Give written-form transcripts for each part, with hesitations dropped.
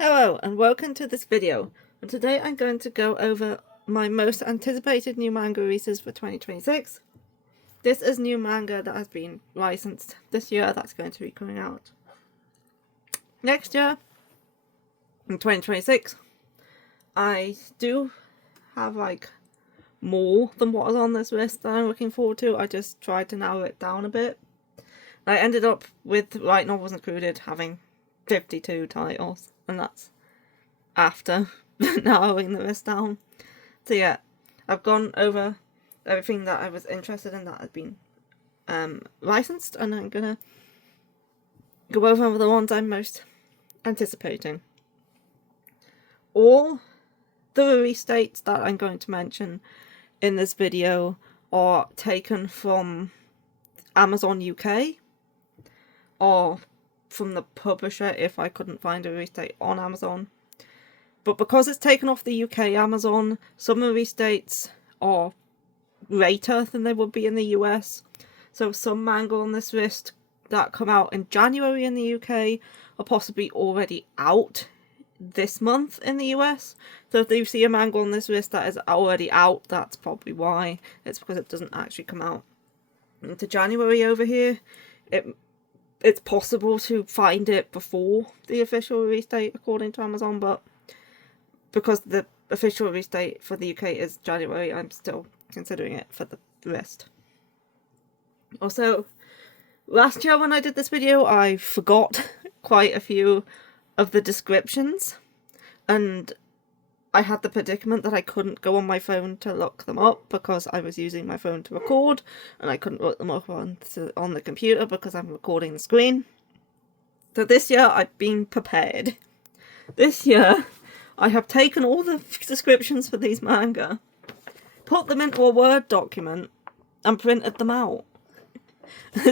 Hello and welcome to this video, and today I'm going to go over my most anticipated new manga releases for 2026. This is new manga that has been licensed this year that's going to be coming out next year, in 2026. I do have more than what was on this list that I'm looking forward to. I just tried to narrow it down a bit. I ended up with light novels included having 52 titles, and that's after narrowing the list down. So yeah, I've gone over everything that I was interested in that had been licensed, and I'm gonna go over the ones I'm most anticipating. All the release dates that I'm going to mention in this video are taken from Amazon UK or from the publisher if I couldn't find a release date on Amazon. But because it's taken off the UK Amazon, some release dates are later than they would be in the US. So some manga on this list that come out in January in the UK are possibly already out this month in the US. So if you see a manga on this list that is already out, that's probably why. It's because it doesn't actually come out into January over here. It's possible to find it before the official release date according to Amazon, but because the official release date for the UK is January, I'm still considering it for the rest. Also, last year when I did this video, I forgot quite a few of the descriptions, and I had the predicament that I couldn't go on my phone to look them up because I was using my phone to record, and I couldn't look them up on the computer because I'm recording the screen. So this year I've been prepared. This year I have taken all the descriptions for these manga, put them into a Word document, and printed them out.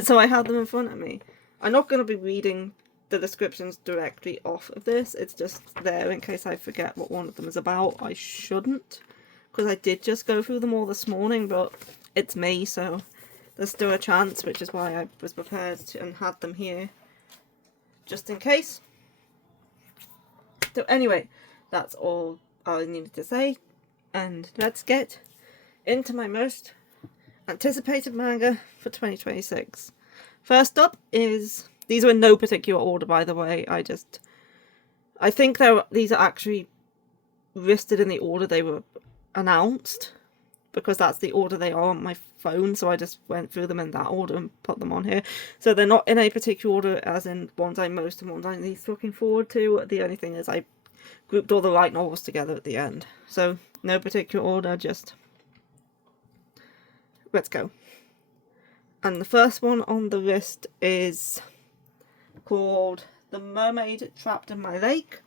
So I have them in front of me. I'm not going to be reading the descriptions directly off of this. It's just there in case I forget what one of them is about. I shouldn't, because I did just go through them all this morning, but it's me, so there's still a chance, which is why I was prepared and had them here just in case. So anyway, that's all I needed to say, and let's get into my most anticipated manga for 2026. First up is, these are in no particular order, by the way. I think these are actually listed in the order they were announced, because that's the order they are on my phone, so I just went through them in that order and put them on here. So they're not in a particular order, as in ones I'm most and ones I'm least looking forward to. The only thing is I grouped all the light novels together at the end. So no particular order, just let's go. And the first one on the list is called The Mermaid Trapped in My Lake.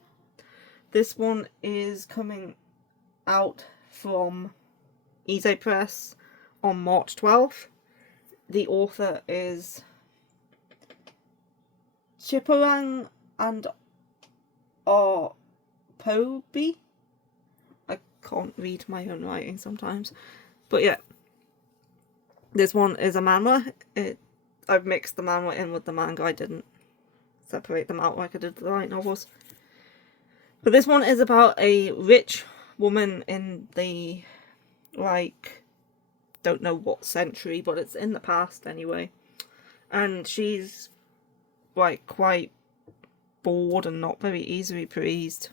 This one is coming out from Ise Press on March 12th. The author is Chipperang and Poby. I can't read my own writing sometimes. But yeah, this one is a manhwa. I've mixed the manhwa in with the manga. I didn't separate them out like I did the light novels. But this one is about a rich woman in the, don't know what century, but it's in the past anyway. And she's, quite bored and not very easily pleased.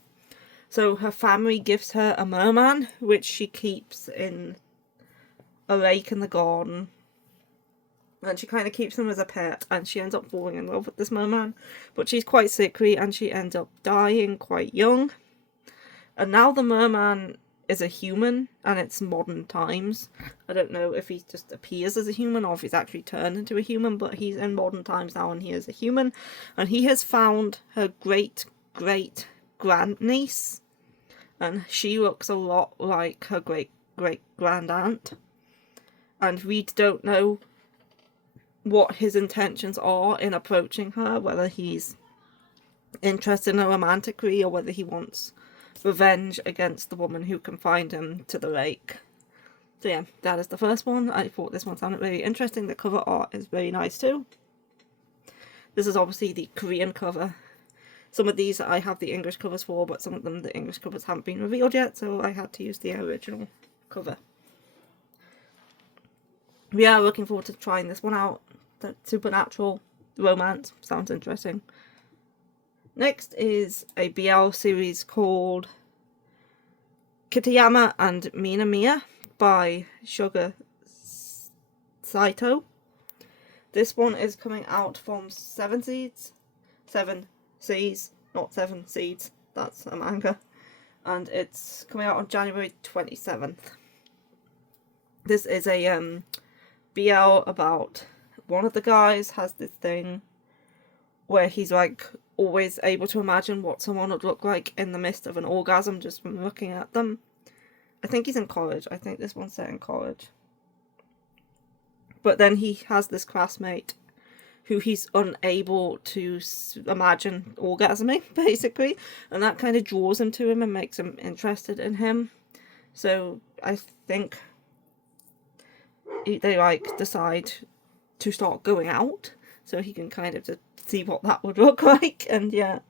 So her family gives her a merman, which she keeps in a lake in the garden. And she kind of keeps him as a pet, and she ends up falling in love with this merman. But she's quite sickly, and she ends up dying quite young. And now the merman is a human, and it's modern times. I don't know if he just appears as a human or if he's actually turned into a human, but he's in modern times now, and he is a human. And he has found her great-great-grandniece, and she looks a lot like her great-great-grandaunt. And we don't know what his intentions are in approaching her, whether he's interested in her romantically or whether he wants revenge against the woman who confined him to the lake. So yeah, that is the first one. I thought this one sounded really interesting. The cover art is very nice too. This is obviously the Korean cover. Some of these I have the English covers for, but some of them the English covers haven't been revealed yet, so I had to use the original cover. We are looking forward to trying this one out. The supernatural romance sounds interesting. Next is a BL series called Kitayama and Minamiya by Sugar Saito. This one is coming out from 7 Seeds. 7 Seas, not 7 Seeds. That's a manga. And it's coming out on January 27th. This is a BL about one of the guys has this thing where he's like always able to imagine what someone would look like in the midst of an orgasm just from looking at them. I think he's in college. I think this one's set in college. But then he has this classmate who he's unable to imagine orgasming, basically. And that kind of draws him to him and makes him interested in him. So I think they like decide to start going out so he can kind of just see what that would look like. And yeah,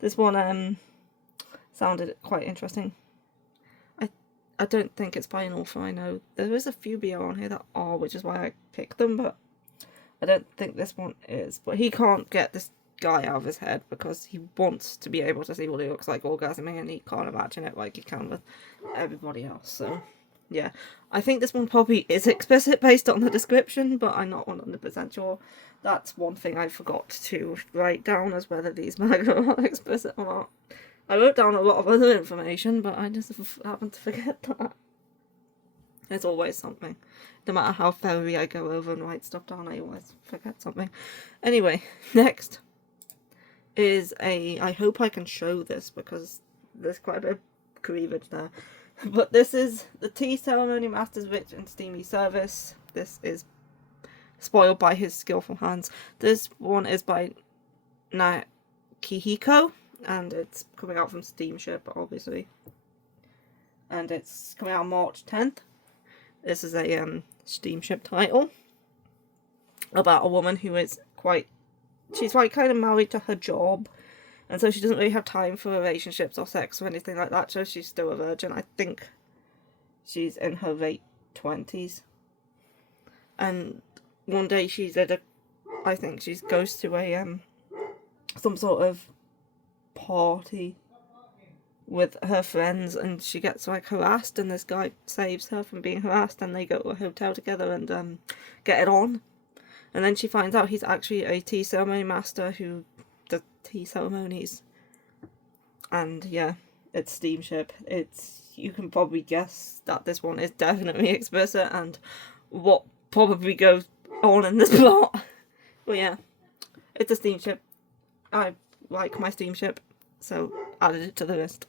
this one sounded quite interesting. I don't think it's by an author I know. There is a few BL on here that are, which is why I picked them, but I don't think this one is. But he can't get this guy out of his head because he wants to be able to see what he looks like orgasming, and he can't imagine it like he can with everybody else. So yeah, I think this one probably is explicit based on the description, but I'm not 100% sure. That's one thing I forgot to write down, as whether these manga are explicit or not. I wrote down a lot of other information, but I just happened to forget that. There's always something. No matter how thoroughly I go over and write stuff down, I always forget something. Anyway, next is I hope I can show this because there's quite a bit of cleavage there. But this is the Tea Ceremony Master's Rich and Steamy Service. This is spoiled by his skillful hands. This one is by Nakihiko, and it's coming out from Steamship, obviously. And it's coming out on March 10th. This is a Steamship title about a woman who is she's like kind of married to her job, and so she doesn't really have time for relationships or sex or anything like that, so she's still a virgin. I think she's in her late 20s. And one day she's at I think she goes to a some sort of party with her friends, and she gets like harassed, and this guy saves her from being harassed, and they go to a hotel together and get it on. And then she finds out he's actually a tea ceremony master who does tea ceremonies. And yeah, it's Steamship. You can probably guess that this one is definitely explicit and what probably goes on in this plot. But yeah, it's a Steamship. I like my Steamship, so added it to the list.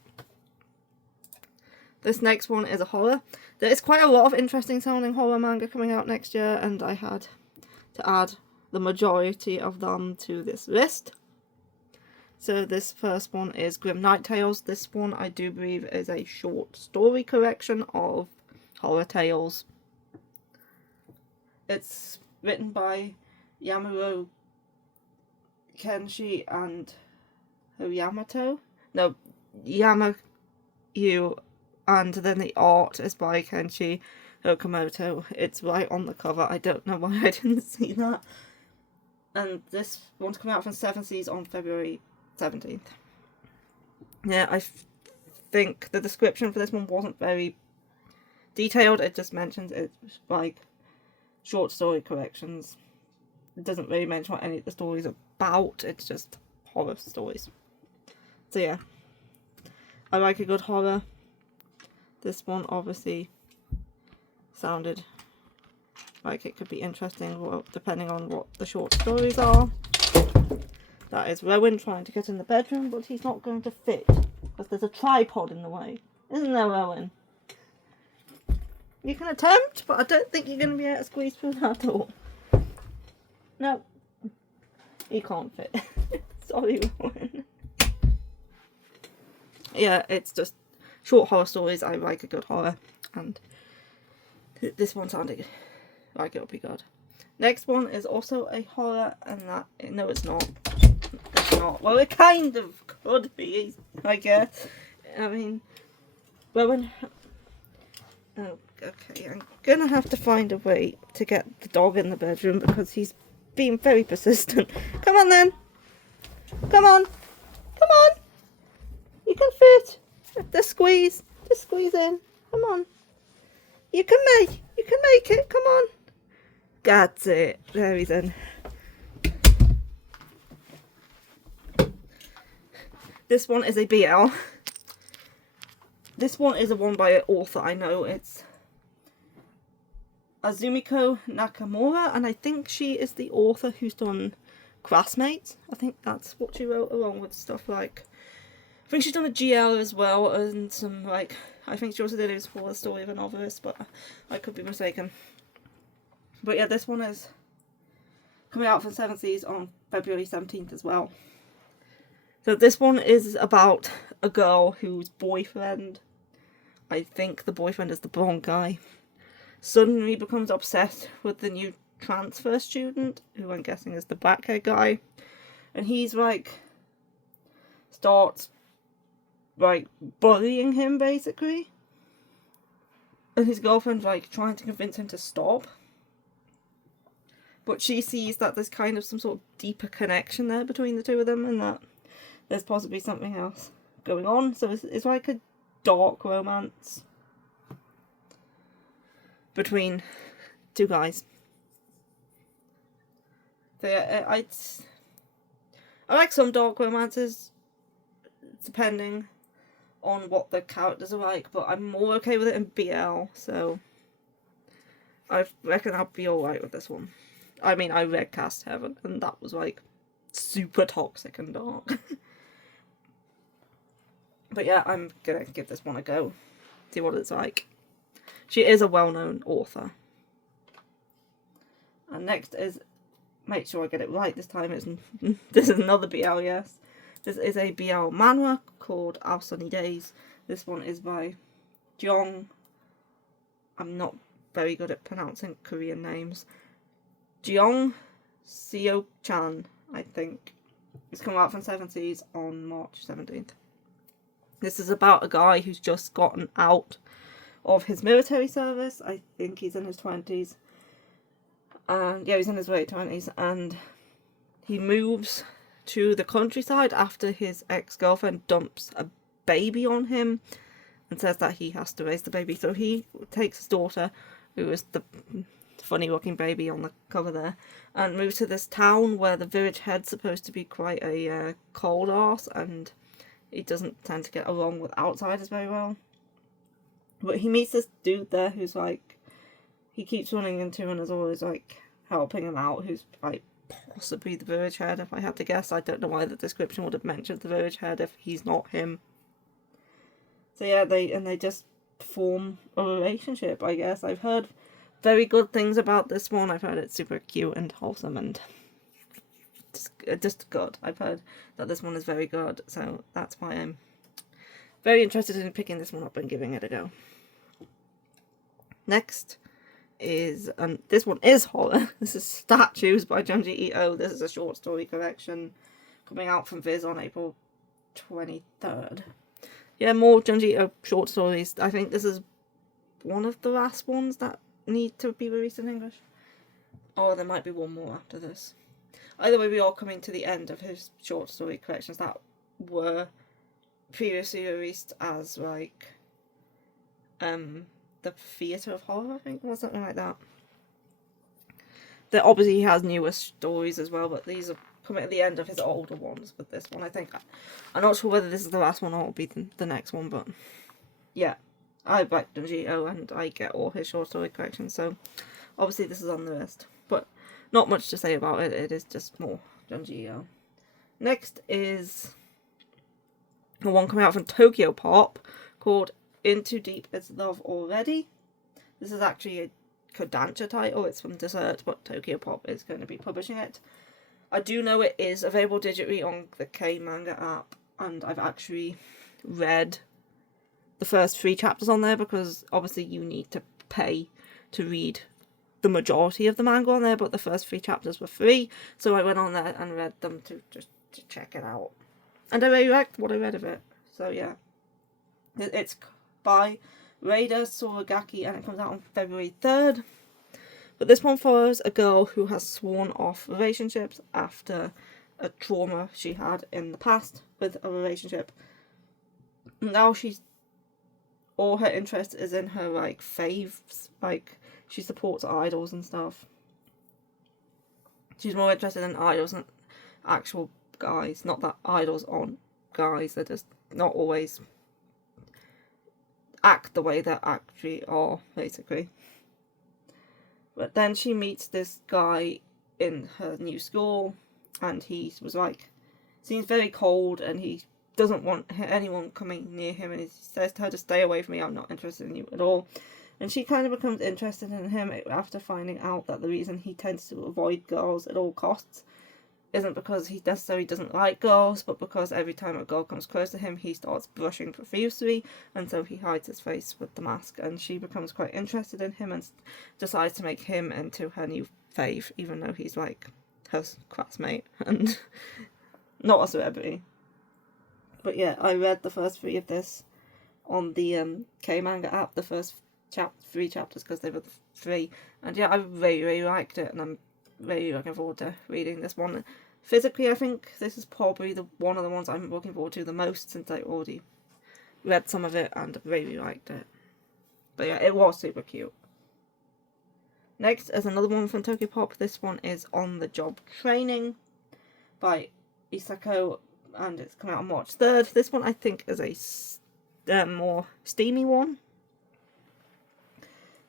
This next one is a horror. There is quite a lot of interesting sounding horror manga coming out next year, and I had to add the majority of them to this list. So this first one is Grim Night Tales. This one I do believe is a short story collection of horror tales. It's written by Yamuro Kenshi and Yamato. No, Yamayu, and then the art is by Kenshi Okamoto. It's right on the cover. I don't know why I didn't see that. And this one's coming out from 7 Seas on February 17th. Yeah, I think the description for this one wasn't very detailed. It just mentions it's like short story collections. It doesn't really mention what any of the stories are about. It's just horror stories. So yeah, I like a good horror. This one obviously sounded like it could be interesting, well, depending on what the short stories are. That is Rowan trying to get in the bedroom, but he's not going to fit because there's a tripod in the way. Isn't there, Rowan? You can attempt, but I don't think you're going to be able to squeeze through that door. No, he can't fit. Sorry, Rowan. Yeah, it's just short horror stories. I like a good horror, and this one sounded like it'll be good. Next one is also a horror, and that, no, it's not. not. Well, it kind of could be, I guess. I mean, but when... Oh, okay, I'm gonna have to find a way to get the dog in the bedroom because he's being very persistent. Come on then! Come on! Come on! You can fit! Just squeeze! Just squeeze in! Come on! You can make it! Come on! That's it! There he's in. This one is a BL. This one is a one by an author I know. It's Azumiko Nakamura, and I think she is the author who's done Classmates. I think that's what she wrote, along with stuff like... I think she's done a GL as well, and some, like... I think she also did it for the story of a novelist, but I could be mistaken. But yeah, this one is coming out from 7 Seas on February 17th as well. So this one is about a girl whose boyfriend, I think the boyfriend is the blonde guy, suddenly becomes obsessed with the new transfer student, who I'm guessing is the black hair guy. And he's like, starts like bullying him basically. And his girlfriend's like trying to convince him to stop. But she sees that there's kind of some sort of deeper connection there between the two of them, and that there's possibly something else going on. So it's like a dark romance between two guys. So yeah, I like some dark romances, depending on what the characters are like, but I'm more okay with it in BL, so I reckon I'll be alright with this one. I mean, I read Cast Heaven, and that was like super toxic and dark. But yeah, I'm gonna give this one a go, see what it's like. She is a well-known author. And next is, make sure I get it right this time, this is another BL, yes. This is a BL manhwa called Our Sunny Days. This one is by Jong. I'm not very good at pronouncing Korean names. Jeong Seo-chan, I think. It's come out from 7 Seas on March 17th. This is about a guy who's just gotten out of his military service. I think he's in his 20s. And yeah, he's in his late 20s. And he moves to the countryside after his ex-girlfriend dumps a baby on him and says that he has to raise the baby. So he takes his daughter, who is the funny looking baby on the cover there, and moves to this town where the village head's supposed to be quite a cold arse, and he doesn't tend to get along with outsiders very well. But he meets this dude there who's like, he keeps running into and is always like helping him out, who's like possibly the village head, if I had to guess. I don't know why the description would have mentioned the village head if he's not him. So yeah, they just form a relationship, I guess. I've heard very good things about this one. I've heard it's super cute and wholesome and just good. I've heard that this one is very good, so that's why I'm very interested in picking this one up and giving it a go. Next is, this one is horror. This is Statues by Junji Ito. This is a short story collection coming out from Viz on April 23rd. Yeah, more Junji Ito short stories. I think this is one of the last ones that need to be released in English. Or there might be one more after this. Either way, we are coming to the end of his short story collections that were previously released as like the Theatre of Horror, I think, or something like that. That obviously he has newer stories as well, but these are coming at the end of his older ones with this one, I think. I'm not sure whether this is the last one or it'll be the next one, but yeah. I like Junji Ito and I get all his short story collections, so obviously this is on the list. But not much to say about it, it is just more Junji Ito. Next is the one coming out from Tokyo Pop called Into Deep Is Love Already. This is actually a Kodansha title, it's from Dessert, but Tokyo Pop is going to be publishing it. I do know it is available digitally on the K-Manga app, and I've actually read the first 3 chapters on there, because obviously you need to pay to read the majority of the manga on there, but the first 3 chapters were free, so I went on there and read them to just to check it out. And I really liked what I read of it. So yeah. It's by Reida Sorogaki and it comes out on February 3rd. But this one follows a girl who has sworn off relationships after a trauma she had in the past with a relationship. Now all her interest is in her, like, faves. Like, she supports idols and stuff. She's more interested in idols than actual guys. Not that idols aren't guys, they're just not always act the way they actually are, basically. But then she meets this guy in her new school, and he was like, seems very cold, and he doesn't want anyone coming near him, and he says to her to stay away from me, I'm not interested in you at all. And she kind of becomes interested in him after finding out that the reason he tends to avoid girls at all costs isn't because he necessarily doesn't like girls, but because every time a girl comes close to him, he starts blushing profusely, and so he hides his face with the mask. And she becomes quite interested in him and decides to make him into her new fave, even though he's like her classmate and not a celebrity. But yeah, I read the first 3 of this on the K-Manga app, the first 3 chapters, because they were 3, and yeah, I really, really liked it, and I'm really looking forward to reading this one. Physically, I think this is probably one of the ones I'm looking forward to the most, since I already read some of it and really liked it. But yeah, it was super cute. Next is another one from Tokyo Pop. This one is On the Job Training by Isako, and it's coming out on March 3rd. This one I think is a more steamy one.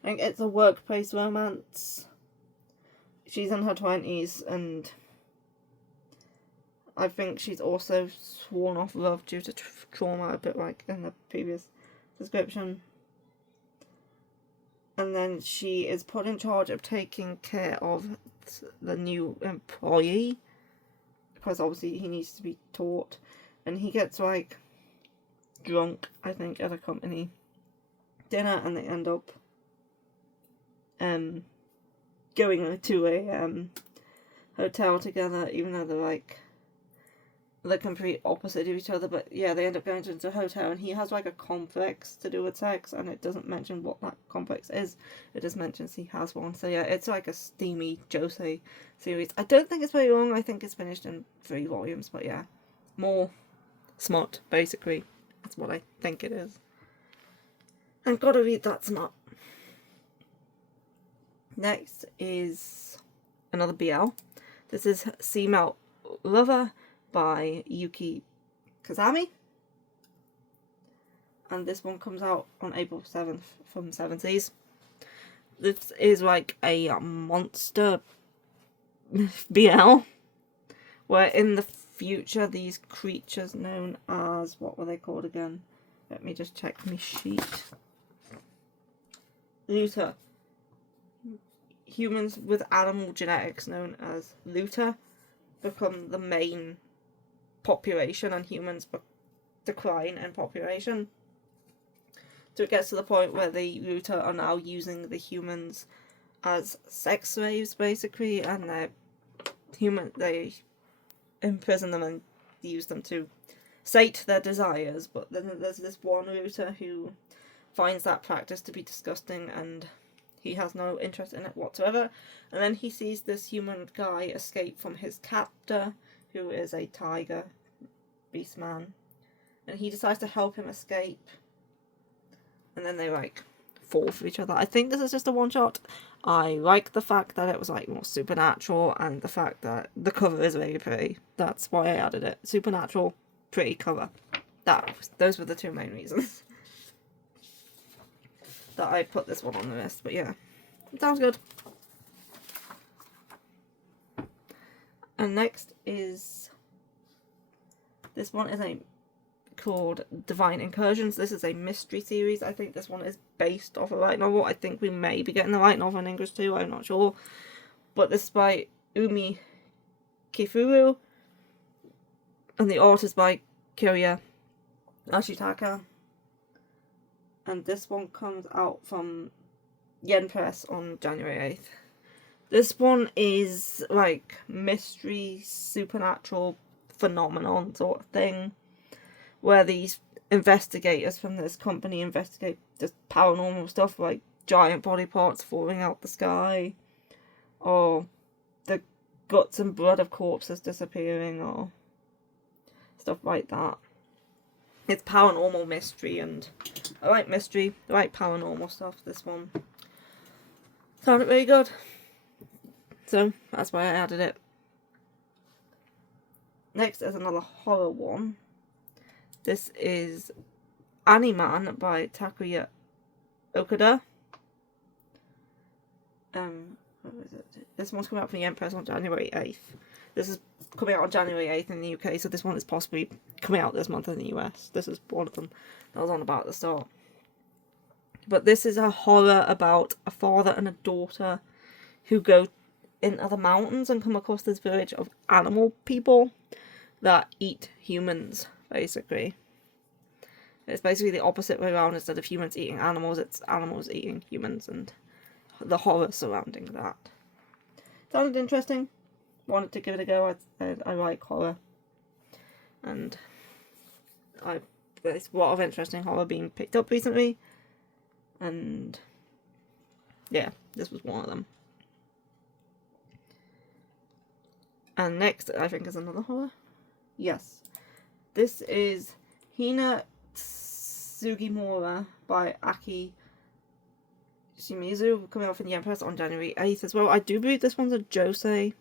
I think it's a workplace romance. She's in her 20s, and I think she's also sworn off love due to trauma, a bit like in the previous description. And then she is put in charge of taking care of the new employee, because obviously he needs to be taught, and he gets like drunk, I think, at a company dinner, and they end up going to a hotel together, even though they're like the complete opposite of each other. But yeah, they end up going to a hotel, and he has like a complex to do with sex, and it doesn't mention what that complex is, it just mentions he has one. So yeah, it's like a steamy josei series. I don't think it's very long, I think it's finished in 3 volumes, but yeah, more smut, basically. That's what I think it is. I've got to read that smut. Next is another BL. This is Female Lover by Yuki Kazami. And this one comes out on April 7th from 70s. This is like a monster BL, where in the future these creatures known as, what were they called again? Let me just check my sheet. Luther. Humans with animal genetics known as Luther become the main population, and humans decline in population. So it gets to the point where the Luther are now using the humans as sex slaves, basically, and they imprison them and use them to sate their desires. But then there's this one Luther who finds that practice to be disgusting, and he has no interest in it whatsoever. And then he sees this human guy escape from his captor, who is a tiger beast man, and he decides to help him escape. And then they like fall for each other. I think this is just a one shot. I like the fact that it was like more supernatural, and the fact that the cover is really pretty. That's why I added it. Supernatural, pretty cover. Those were the 2 main reasons that I put this one on the list. But yeah, it sounds good. And next is, this one is called Divine Incursions. This is a mystery series. I think this one is based off a light novel. I think we may be getting the light novel in English too, I'm not sure. But this is by Umi Kifuru, and the art is by Kyoya Ashitaka. And this one comes out from Yen Press on January 8th. This one is like mystery, supernatural phenomenon sort of thing, where these investigators from this company investigate just paranormal stuff like giant body parts falling out the sky, or the guts and blood of corpses disappearing, or stuff like that. It's paranormal mystery, and I like mystery, I like paranormal stuff. This one sounded really good, so that's why I added it. Next is another horror one. This is Animan by Takuya Okada. What is it? This one's coming out from the Empress on January 8th. This is coming out on January 8th in the UK, so this one is possibly coming out this month in the US. This is one of them that I was on about at the start. But this is a horror about a father and a daughter who go into the mountains and come across this village of animal people that eat humans, basically. It's basically the opposite way around. Instead of humans eating animals, it's animals eating humans, and the horror surrounding that. Sounded interesting. Wanted to give it a go. I like horror. And there's a lot of interesting horror being picked up recently. And yeah, this was one of them. And next, I think, is another horror. Yes. This is Hina Sugimura by Aki Shimizu, coming out from the Empress on January 8th as well. I do believe this one's a josei,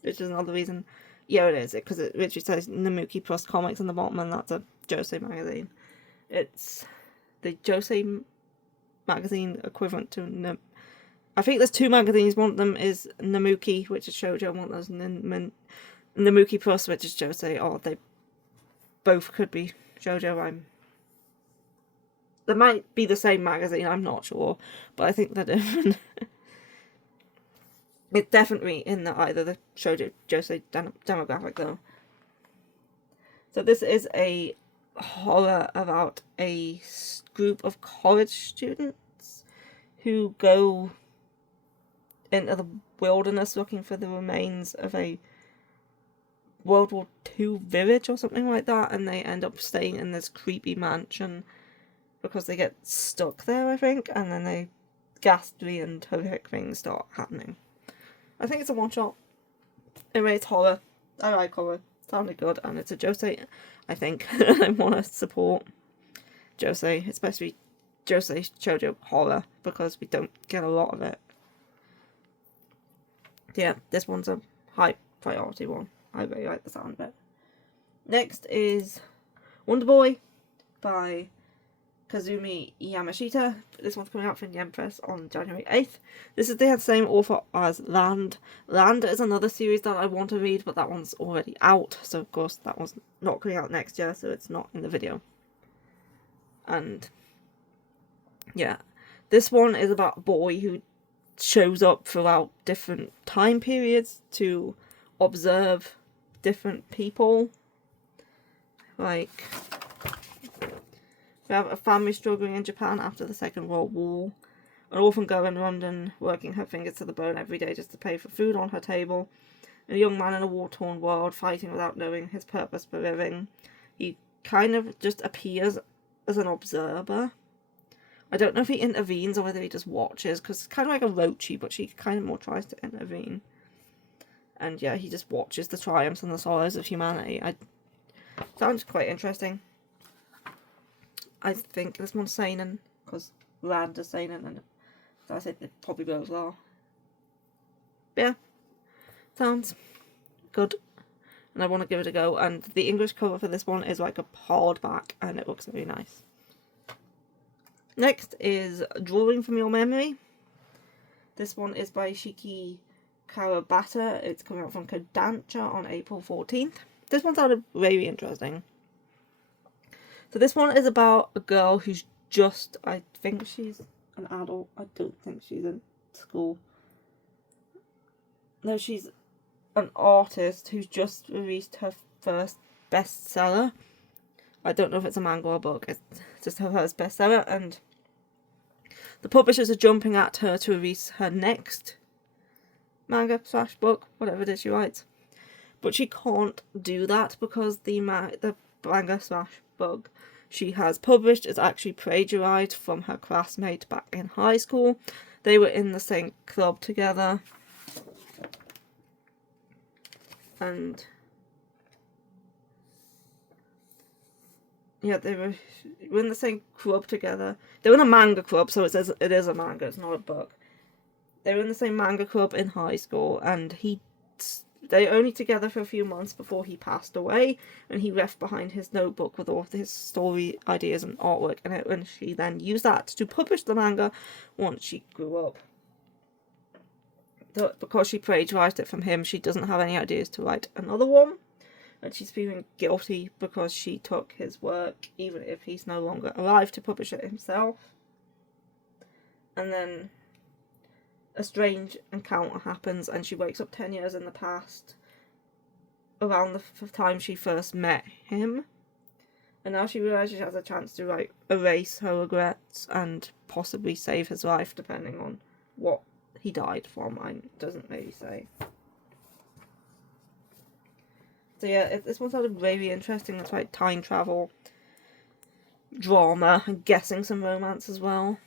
which is another reason. Yeah, it is, because it literally says Namuki Plus Comics on the bottom, and that's a josei magazine. It's the josei magazine equivalent to I think there's two magazines. One of them is Namuki, which is shoujo, and one of those Namuki Plus, which is josei, or they both could be shoujo. They might be the same magazine, I'm not sure, but I think they're different. It's definitely in either the shoujo josei demographic, though. So this is a horror about a group of college students who go into the wilderness looking for the remains of a World War II village or something like that, and they end up staying in this creepy mansion because they get stuck there, I think, and then ghastly and horrific things start happening. I think it's a one-shot. Anyway, it's horror. I like horror. Sounded good, and it's a josei, I think. I want to support josei, especially josei shoujo horror, because we don't get a lot of it. Yeah, this one's a high priority one. I really like the sound of it. Next is Wonder Boy by Kazumi Yamashita. This one's coming out from the Empress on January 8th. This is the same author as Land. Land is another series that I want to read, but that one's already out. So, of course, that one's not coming out next year, so it's not in the video. And, yeah. This one is about a boy who shows up throughout different time periods to observe different people. Like, we have a family struggling in Japan after the Second World War. An orphan girl in London working her fingers to the bone every day just to pay for food on her table. A young man in a war-torn world fighting without knowing his purpose for living. He kind of just appears as an observer. I don't know if he intervenes or whether he just watches, because it's kind of like a Rochi, but she kind of more tries to intervene. And yeah, he just watches the triumphs and the sorrows of humanity. Sounds quite interesting. I think this one's seinen, because Land is seinen, and so I said it probably goes well. But yeah, sounds good, and I want to give it a go. And the English cover for this one is like a hardback, and it looks very nice. Next is Drawing from Your Memory. This one is by Shiki Kawabata. It's coming out from Kodansha on April 14th. This one sounded very interesting. So this one is about a girl who's just, I think she's an adult. I don't think she's in school. No, she's an artist who's just released her first bestseller. I don't know if it's a manga or a book. It's just her first bestseller, and the publishers are jumping at her to release her next manga / book, whatever it is she writes. But she can't do that because the manga slash book she has published is actually plagiarized from her classmate back in high school. They were in the same club together. And yeah, they were in the same club together. They were in a manga club, so it is a manga, it's not a book. They were in the same manga club in high school, and they were only together for a few months before he passed away, and he left behind his notebook with all of his story ideas and artwork in it, and she then used that to publish the manga once she grew up. But because she plagiarized it from him, she doesn't have any ideas to write another one, and she's feeling guilty because she took his work, even if he's no longer alive, to publish it himself. And then a strange encounter happens, and she wakes up 10 years in the past, around the time she first met him. And now she realizes she has a chance to, like, erase her regrets and possibly save his life, depending on what he died from. It doesn't really say. So yeah, this one sounded very interesting. It's like time travel, drama, and guessing some romance as well.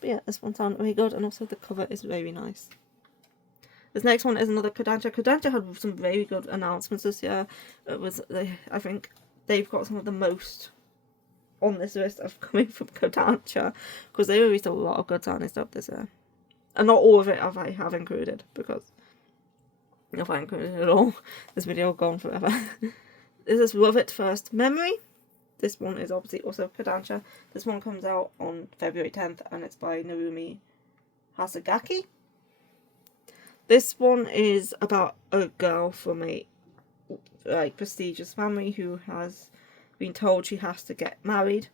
But yeah, this one sounded really good, and also the cover is very nice. This next one is another Kodansha. Kodansha had some very good announcements this year. I think they've got some of the most on this list of coming from Kodansha, because they released a lot of good sounding stuff this year. And not all of it I have included, because if I included it all, this video will go on forever. This is Love It First Memory. This one is obviously also Kodansha. This one comes out on February 10th, and it's by Narumi Hasagaki. This one is about a girl from a prestigious family who has been told she has to get married.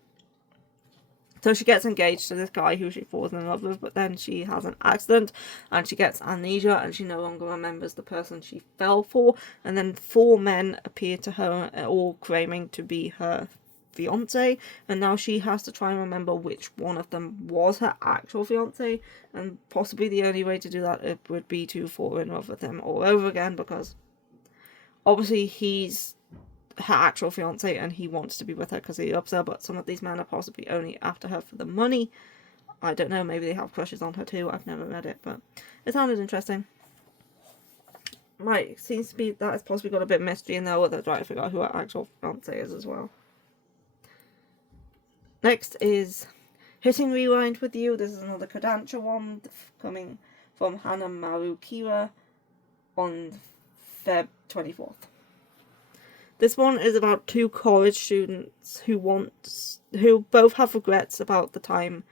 So she gets engaged to this guy who she falls in love with, but then she has an accident and she gets amnesia and she no longer remembers the person she fell for. And then 4 men appear to her, all claiming to be her fiance, and now she has to try and remember which one of them was her actual fiance. And possibly the only way to do that would be to fall in love with him all over again, because obviously he's her actual fiance and he wants to be with her because he loves her, but some of these men are possibly only after her for the money. I don't know, maybe they have crushes on her too. I've never read it, but it sounded interesting. It seems to be that it's possibly got a bit of mystery in there, where they're trying to figure out who her actual fiance is as well. Next is Hitting Rewind with You. This is another Kodansha one, coming from Hanamaru Kira on Feb 24th. This one is about 2 college students who both have regrets about the time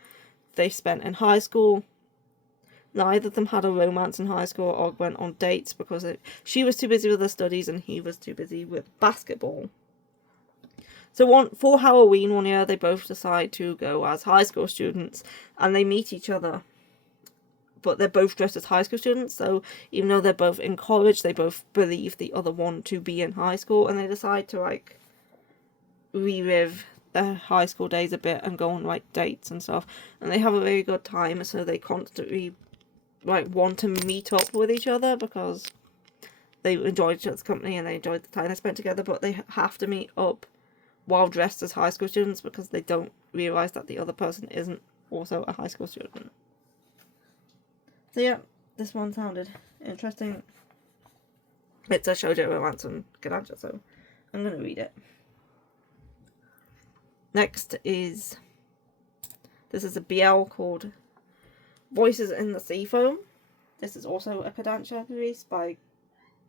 they spent in high school. Neither of them had a romance in high school or went on dates because she was too busy with her studies and he was too busy with basketball. So for Halloween one year, they both decide to go as high school students, and they meet each other. But they're both dressed as high school students, so even though they're both in college, they both believe the other one to be in high school, and they decide to relive their high school days a bit and go on dates and stuff. And they have a very good time, so they constantly want to meet up with each other because they enjoyed each other's company and they enjoyed the time they spent together, but they have to meet up while dressed as high school students because they don't realise that the other person isn't also a high school student. So yeah, this one sounded interesting. It's a shoujo romance from Kodansha, so I'm going to read it. Next this is a BL called Voices in the Seafoam. This is also a Kodansha release by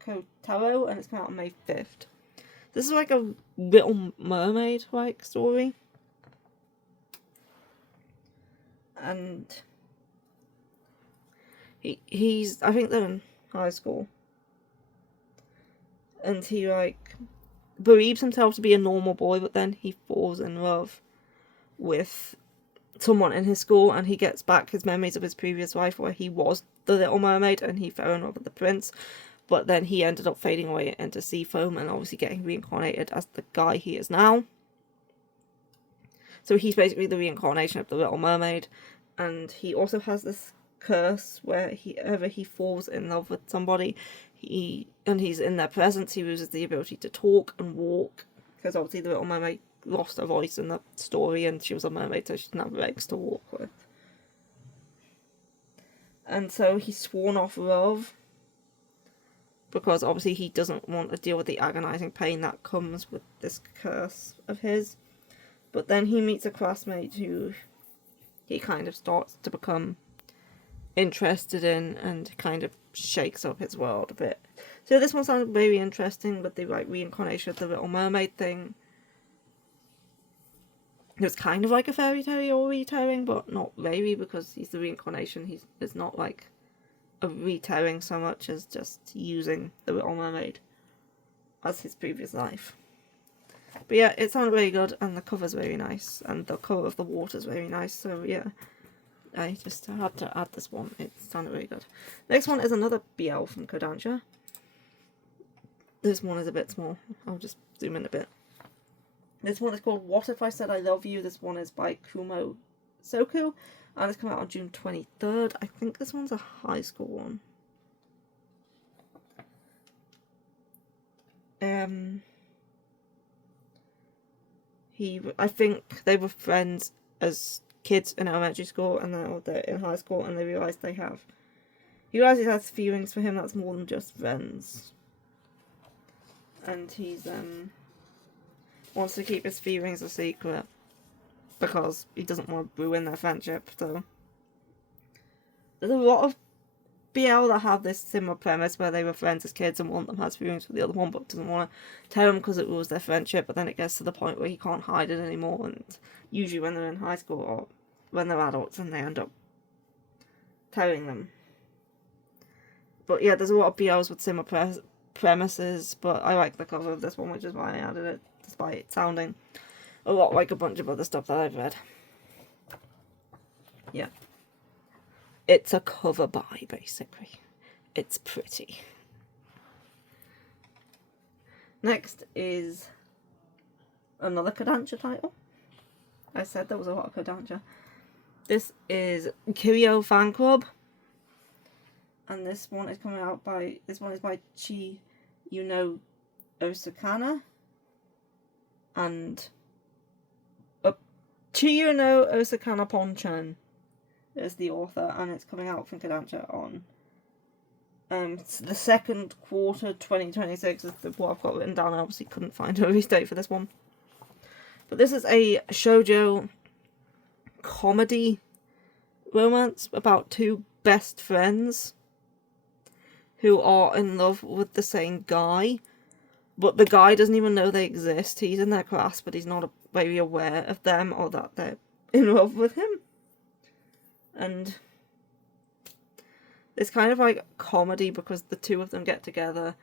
Kotaro, and it's come out on May 5th. This is like a Little Mermaid story. And he's I think they're in high school, and he believes himself to be a normal boy, but then he falls in love with someone in his school, and he gets back his memories of his previous life where he was the Little Mermaid and he fell in love with the prince, but then he ended up fading away into sea foam and obviously getting reincarnated as the guy he is now. So he's basically the reincarnation of the Little Mermaid, and he also has this curse where whenever he falls in love with somebody, he and he's in their presence, he loses the ability to talk and walk, because obviously the Little Mermaid lost her voice in the story, and she was a mermaid, so she didn't have legs to walk with. And so he's sworn off love, because obviously he doesn't want to deal with the agonising pain that comes with this curse of his. But then he meets a classmate who he kind of starts to become interested in, and kind of shakes up his world a bit. So this one sounded very interesting, with the like reincarnation of the Little Mermaid thing. It was kind of like a fairy tale or retelling, but not really, because he's the reincarnation. It's not like a retelling so much as just using the Little Mermaid as his previous life. But yeah, it sounded really good, and the cover's very nice, and the colour of the water's very nice, so yeah. I just had to add this one. It sounded really good. Next one is another BL from Kodansha. This one is a bit small. I'll just zoom in a bit. This one is called What If I Said I Love You? This one is by Kumo Soku, and it's coming out on June 23rd. I think this one's a high school one. I think they were friends as kids in elementary school, and now they're in high school, and they realise he has feelings for him that's more than just friends. And he's, wants to keep his feelings a secret, because he doesn't want to ruin their friendship, so. There's a lot of BL that have this similar premise where they were friends as kids and one of them has feelings for the other one but doesn't want to tell them because it ruins their friendship, but then it gets to the point where he can't hide it anymore, and usually when they're in high school or when they're adults and they end up telling them. But yeah, there's a lot of BLs with similar premises, but I like the cover of this one, which is why I added it, despite it sounding a lot like a bunch of other stuff that I've read. Yeah. It's a cover buy, basically. It's pretty. Next is another Kodansha title. I said there was a lot of Kodansha. This is Kiryu Fan Club. And this one is by Chi Yuno Osakana. And Chiyuno Osakana Ponchan is the author, and it's coming out from Kodansha on the second quarter 2026 is what I've got written down. I obviously couldn't find a release date for this one. But this is a shoujo comedy romance about two best friends who are in love with the same guy, but the guy doesn't even know they exist. He's in their class, but he's not very aware of them or that they're in love with him. And it's kind of like comedy because the two of them get together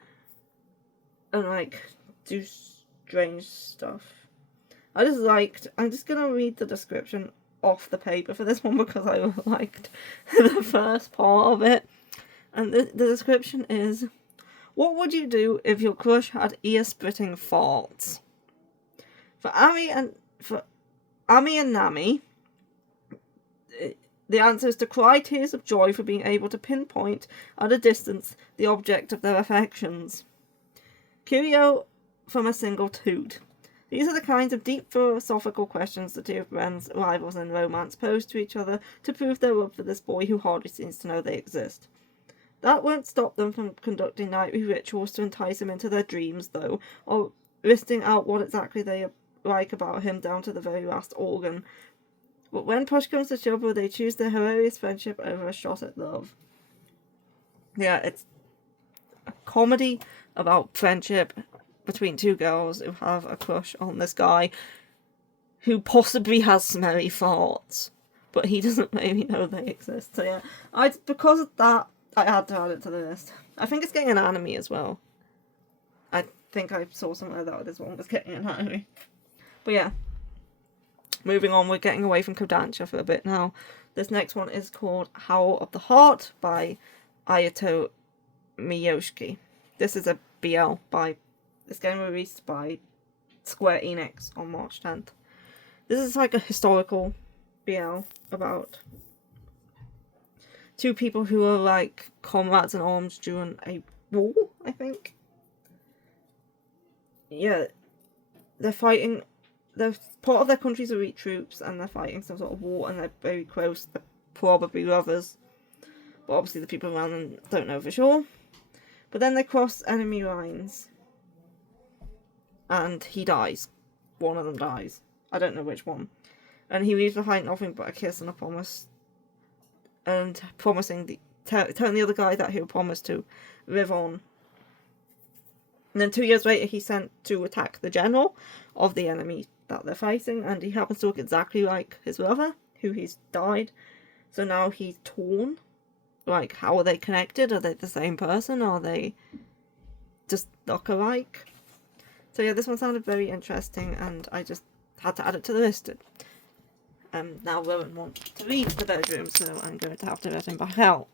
and like do strange stuff. I'm just gonna read the description off the paper for this one because I liked the first part of it. And the description is, what would you do if your crush had ear-splitting farts? For Ami and Nami, the answer is to cry tears of joy for being able to pinpoint at a distance the object of their affections. Kiryu from a single toot. These are the kinds of deep philosophical questions the two friends, rivals in romance, pose to each other to prove their love for this boy who hardly seems to know they exist. That won't stop them from conducting nightly rituals to entice him into their dreams, though, or listing out what exactly they like about him down to the very last organ. But when push comes to shove, they choose their hilarious friendship over a shot at love. Yeah, it's a comedy about friendship between two girls who have a crush on this guy who possibly has smelly farts, but he doesn't maybe know they exist. So yeah, because of that, I had to add it to the list. I think it's getting an anime as well. I think I saw somewhere that this one was getting an anime. But yeah. Moving on, we're getting away from Kodansha for a bit now. This next one is called Howl of the Heart by Ayato Miyoshiki. This is a BL this game released by Square Enix on March 10th. This is like a historical BL about two people who are like comrades in arms during a war, I think. yeah, they're fighting. They're part of their country's elite troops, and they're fighting some sort of war, and they're very close. They're probably brothers, but obviously the people around them don't know for sure. But then they cross enemy lines, and he dies. One of them dies. I don't know which one. And he leaves behind nothing but a kiss and a promise, and promising telling the other guy that he'll promise to live on. And then 2 years later, he's sent to attack the general of the enemy that they're fighting, and he happens to look exactly like his brother, who he's died. So now he's torn. Like, how are they connected? Are they the same person? Are they just look alike? So yeah, this one sounded very interesting, and I just had to add it to the list. Now Rowan wants to leave the bedroom, so I'm going to have to let him back out.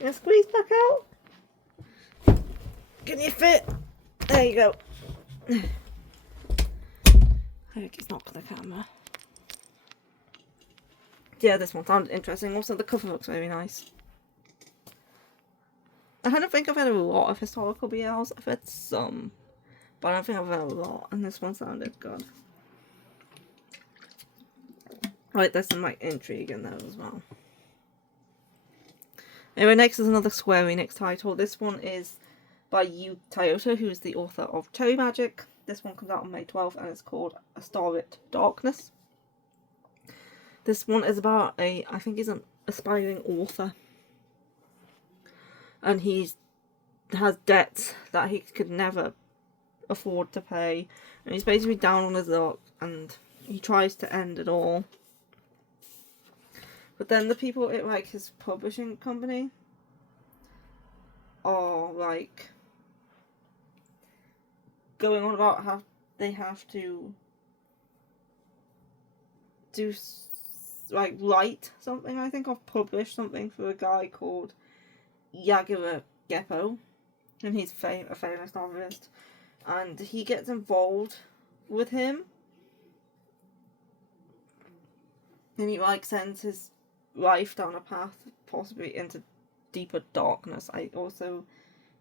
Gonna squeeze back out? Can you fit? There you go. I think he's not for the camera. Yeah, this one sounded interesting. Also, the cover looks very nice. I don't think I've had a lot of historical BLs. I've had some, but I don't think I've had a lot, and this one sounded good. Right, there's some like intrigue in there as well. Anyway, next is another Square Enix title. This one is by Yu Toyota, who's the author of Cherry Magic. This one comes out on May 12th, and it's called A Starlit Darkness. This one is about I think he's an aspiring author. And he has debts that he could never afford to pay. And he's basically down on his luck, and he tries to end it all. But then the people at like his publishing company are like going on about how they have to do like write something, I think, or publish something for a guy called Yagura Geppo, and he's a famous novelist, and he gets involved with him, and he like sends his life down a path possibly into deeper darkness.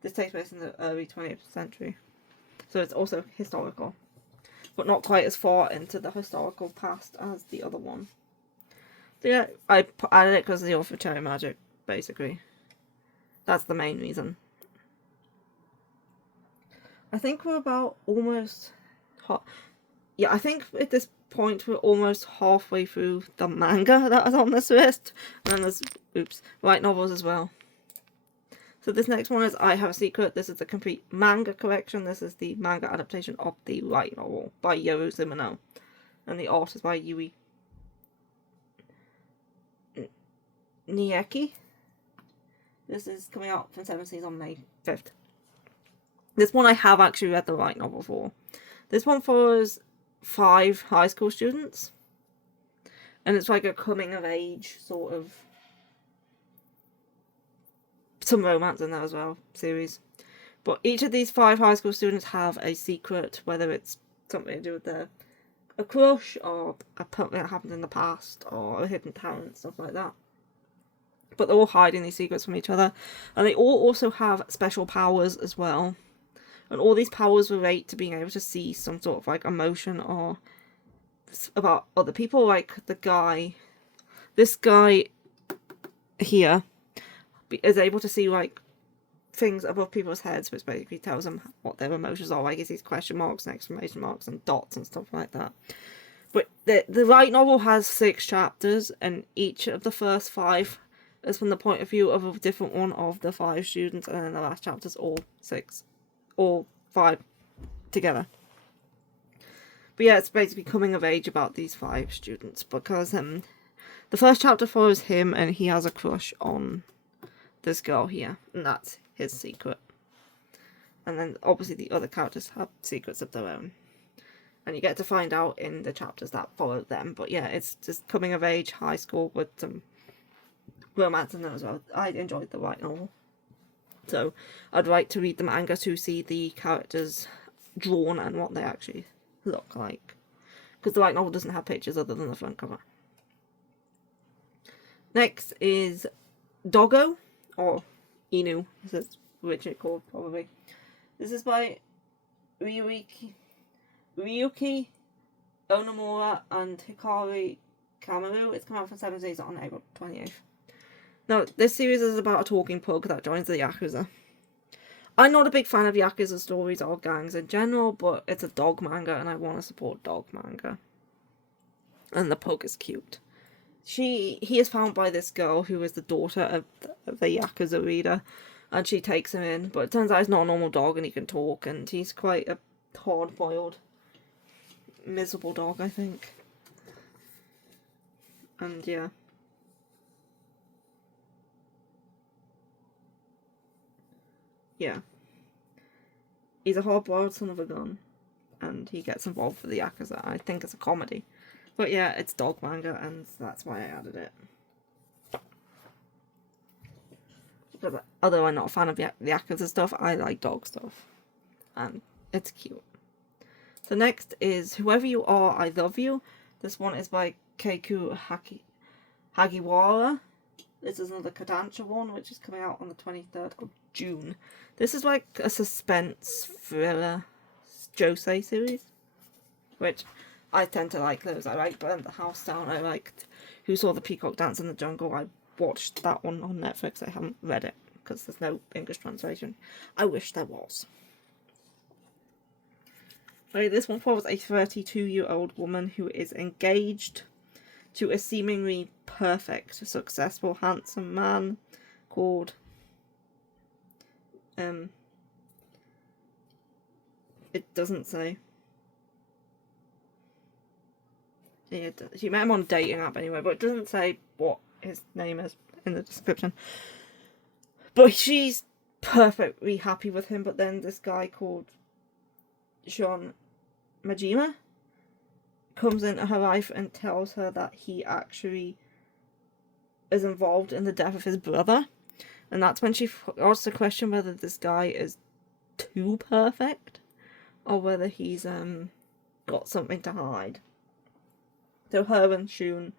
This takes place in the early 20th century, so it's also historical, but not quite as far into the historical past as the other one. So yeah, I added it because of the author Cherry Magic, basically. That's the main reason. I think we're about almost... I think at this point we're almost halfway through the manga that is on this list. And then there's, light novels as well. So this next one is I Have a Secret. This is the complete manga collection. This is the manga adaptation of the light novel by Yoru Zumino. And the art is by Yui Nieki. This is coming out from 7 on May 5th. This one I have actually read the light novel for. This one follows 5 high school students. And it's like a coming of age sort of... some romance in there as well, series. But each of these 5 high school students have a secret, whether it's something to do with a crush, or something that happened in the past, or a hidden talent, stuff like that. But they're all hiding these secrets from each other. And they all also have special powers as well. And all these powers relate to being able to see some sort of like emotion or about other people. Like this guy here is able to see like things above people's heads, which basically tells them what their emotions are. Like he sees question marks and exclamation marks and dots and stuff like that. But the light novel has 6 chapters, and each of the first 5 is from the point of view of a different one of the 5 students, and then the last chapter's all 5 together. But yeah, it's basically coming of age about these 5 students, because the first chapter follows him, and he has a crush on this girl here, and that's his secret. And then obviously the other characters have secrets of their own, and you get to find out in the chapters that follow them. But yeah, it's just coming of age, high school, with some romance in there as well. I enjoyed the light novel, so I'd like to read the manga to see the characters drawn and what they actually look like, because the light novel doesn't have pictures other than the front cover. Next is Doggo, or Inu, as it's originally called, probably. This is by Ryuki Onomura and Hikari Kamaru. It's come out for 7 seasons on April 28th. Now, this series is about a talking pug that joins the Yakuza. I'm not a big fan of Yakuza stories or gangs in general, but it's a dog manga and I want to support dog manga. And the pug is cute. He is found by this girl who is the daughter of the Yakuza leader, and she takes him in, but it turns out he's not a normal dog and he can talk, and he's quite a hard-boiled, miserable dog, I think. And yeah. Yeah. He's a hard-boiled son of a gun, and he gets involved with the Yakuza. I think it's a comedy. But yeah, it's dog manga, and that's why I added it. But although I'm not a fan of the Yakuza stuff, I like dog stuff. And it's cute. So next is Whoever You Are, I Love You. This one is by Keiku Hagiwara. This is another Kodansha one, which is coming out on the 23rd of June. This is like a suspense thriller josei series, which I tend to like those. I like Burn the House Down. I liked Who Saw the Peacock Dance in the Jungle. I watched that one on Netflix. I haven't read it because there's no English translation. I wish there was. Okay, this one follows a 32-year-old woman who is engaged to a seemingly perfect, successful, handsome man called it doesn't say. Yeah, she met him on a dating app anyway, but it doesn't say what his name is in the description. But she's perfectly happy with him, but then this guy called Sean Majima comes into her life and tells her that he actually is involved in the death of his brother. And that's when she asks the question whether this guy is too perfect or whether he's got something to hide. So her and Shun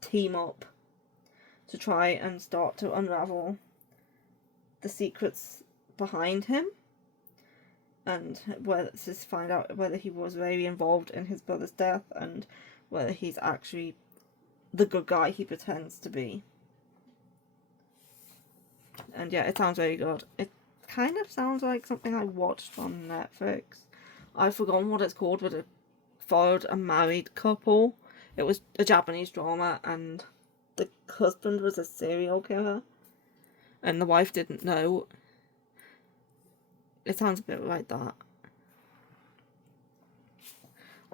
team up to try and start to unravel the secrets behind him, and whether to find out whether he was very involved in his brother's death and whether he's actually the good guy he pretends to be. And yeah, it sounds very good. It kind of sounds like something I watched on Netflix. I've forgotten what it's called, but it followed a married couple. It was a Japanese drama, and the husband was a serial killer, and the wife didn't know. It sounds a bit like that.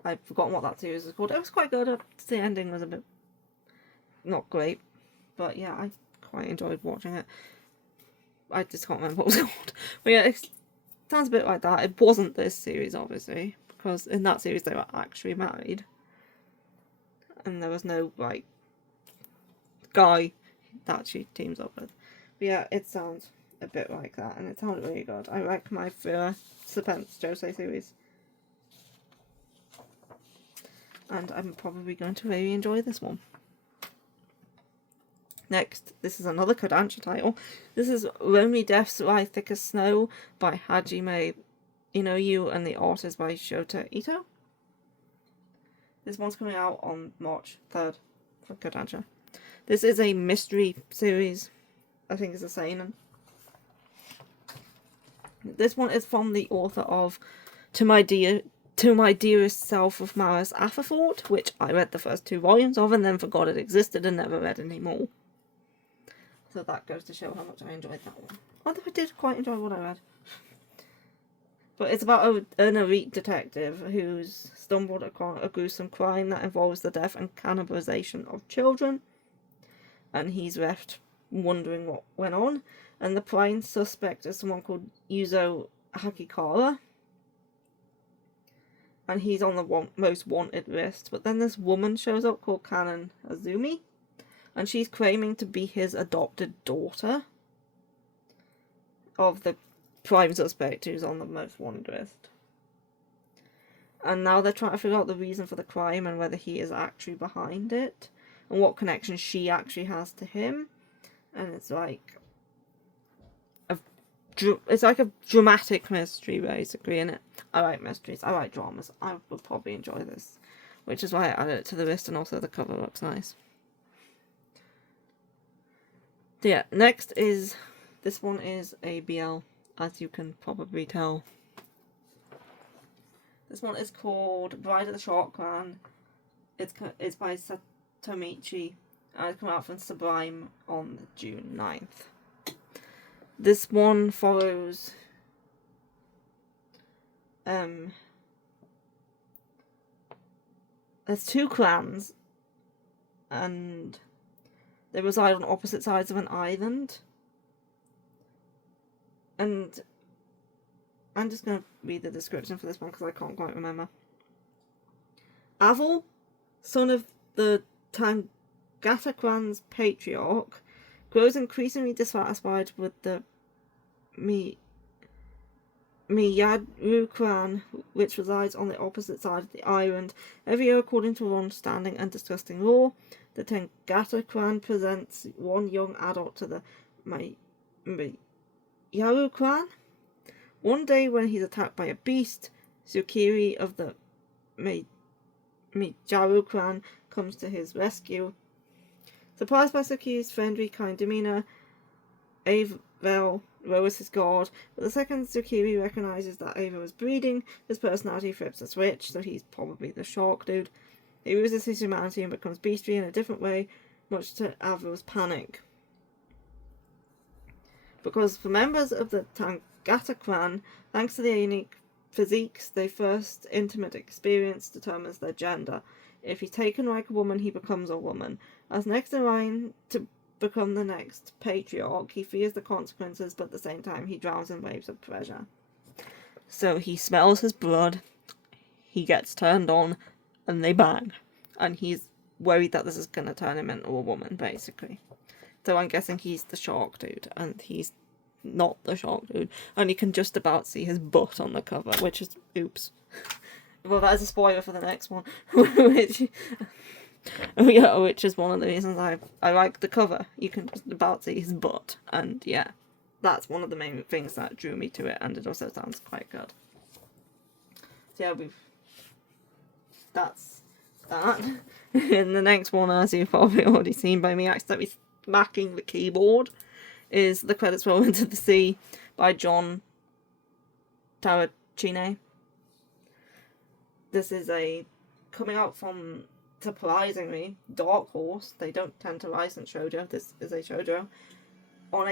I've forgotten what that series is called. It was quite good. The ending was a bit not great, but yeah, I quite enjoyed watching it. I just can't remember what it was called. But yeah, it sounds a bit like that. It wasn't this series, obviously, because in that series they were actually married. And there was no, like, guy that she teams up with. But yeah, it sounds a bit like that, and it sounded really good. I like my thriller suspense josei series. And I'm probably going to really enjoy this one. Next, this is another Kodansha title. This is Lonely Deaths Lie Thick as Snow by Hajime Inoue, and the art is by Shota Ito. This one's coming out on March 3rd for Kodansha. This is a mystery series. I think it's a seinen. This one is from the author of To My Dearest Self of Maris Atherford, which I read the first 2 volumes of and then forgot it existed and never read any more. So that goes to show how much I enjoyed that one. Although I did quite enjoy what I read. But it's about an elite detective who's stumbled upon a gruesome crime that involves the death and cannibalization of children. And he's left wondering what went on. And the prime suspect is someone called Yuzo Hakikara. And he's on the most wanted list. But then this woman shows up called Kanon Azumi. And she's claiming to be his adopted daughter of the prime suspect who's on the most wanted list. And now they're trying to figure out the reason for the crime and whether he is actually behind it. And what connection she actually has to him. And it's like a it's like a dramatic mystery, basically, and I like mysteries, I like dramas. I would probably enjoy this, which is why I added it to the list, and also the cover looks nice. So yeah, next is, this one is a BL, as you can probably tell. This one is called Bride of the Shark Clan. It's by Satomichi, and it's come out from Sublime on June 9th. This one follows there's two clans, and they reside on opposite sides of an island. And I'm just going to read the description for this one because I can't quite remember. Aval, son of the Tangata clan's patriarch, grows increasingly dissatisfied with the Miyaru clan, which resides on the opposite side of the island. Every year, according to long-standing and disgusting law, the Tangata clan presents one young adult to the Miyaru clan. One day, when he's attacked by a beast, Tsukiri of the Miyaru clan comes to his rescue. Surprised by Tsukiri's friendly, kind demeanor, Avel lowers his guard, but the second Tsukiri recognizes that Ava is breeding, his personality flips a switch, so he's probably the shark dude. He loses his humanity and becomes bestial in a different way, much to Ava's panic. Because for members of the Tangata clan, thanks to their unique physiques, their first intimate experience determines their gender. If he's taken like a woman, he becomes a woman. As next in line to become the next patriarch, he fears the consequences, but at the same time he drowns in waves of pleasure. So he smells his blood, he gets turned on, and they bang. And he's worried that this is going to turn him into a woman, basically. So I'm guessing he's the shark dude, and he's not the shark dude. And you can just about see his butt on the cover, which is, oops. Well, that is a spoiler for the next one, which is one of the reasons I like the cover. You can just about see his butt, and yeah, that's one of the main things that drew me to it, and it also sounds quite good. So yeah, that's that. And the next one, as you've probably already seen by me accidentally smacking the keyboard, is The Credits Roll Into the Sea by John Tarachine. This is coming out from, surprisingly, Dark Horse. They don't tend to license shoujo. This is a shoujo. On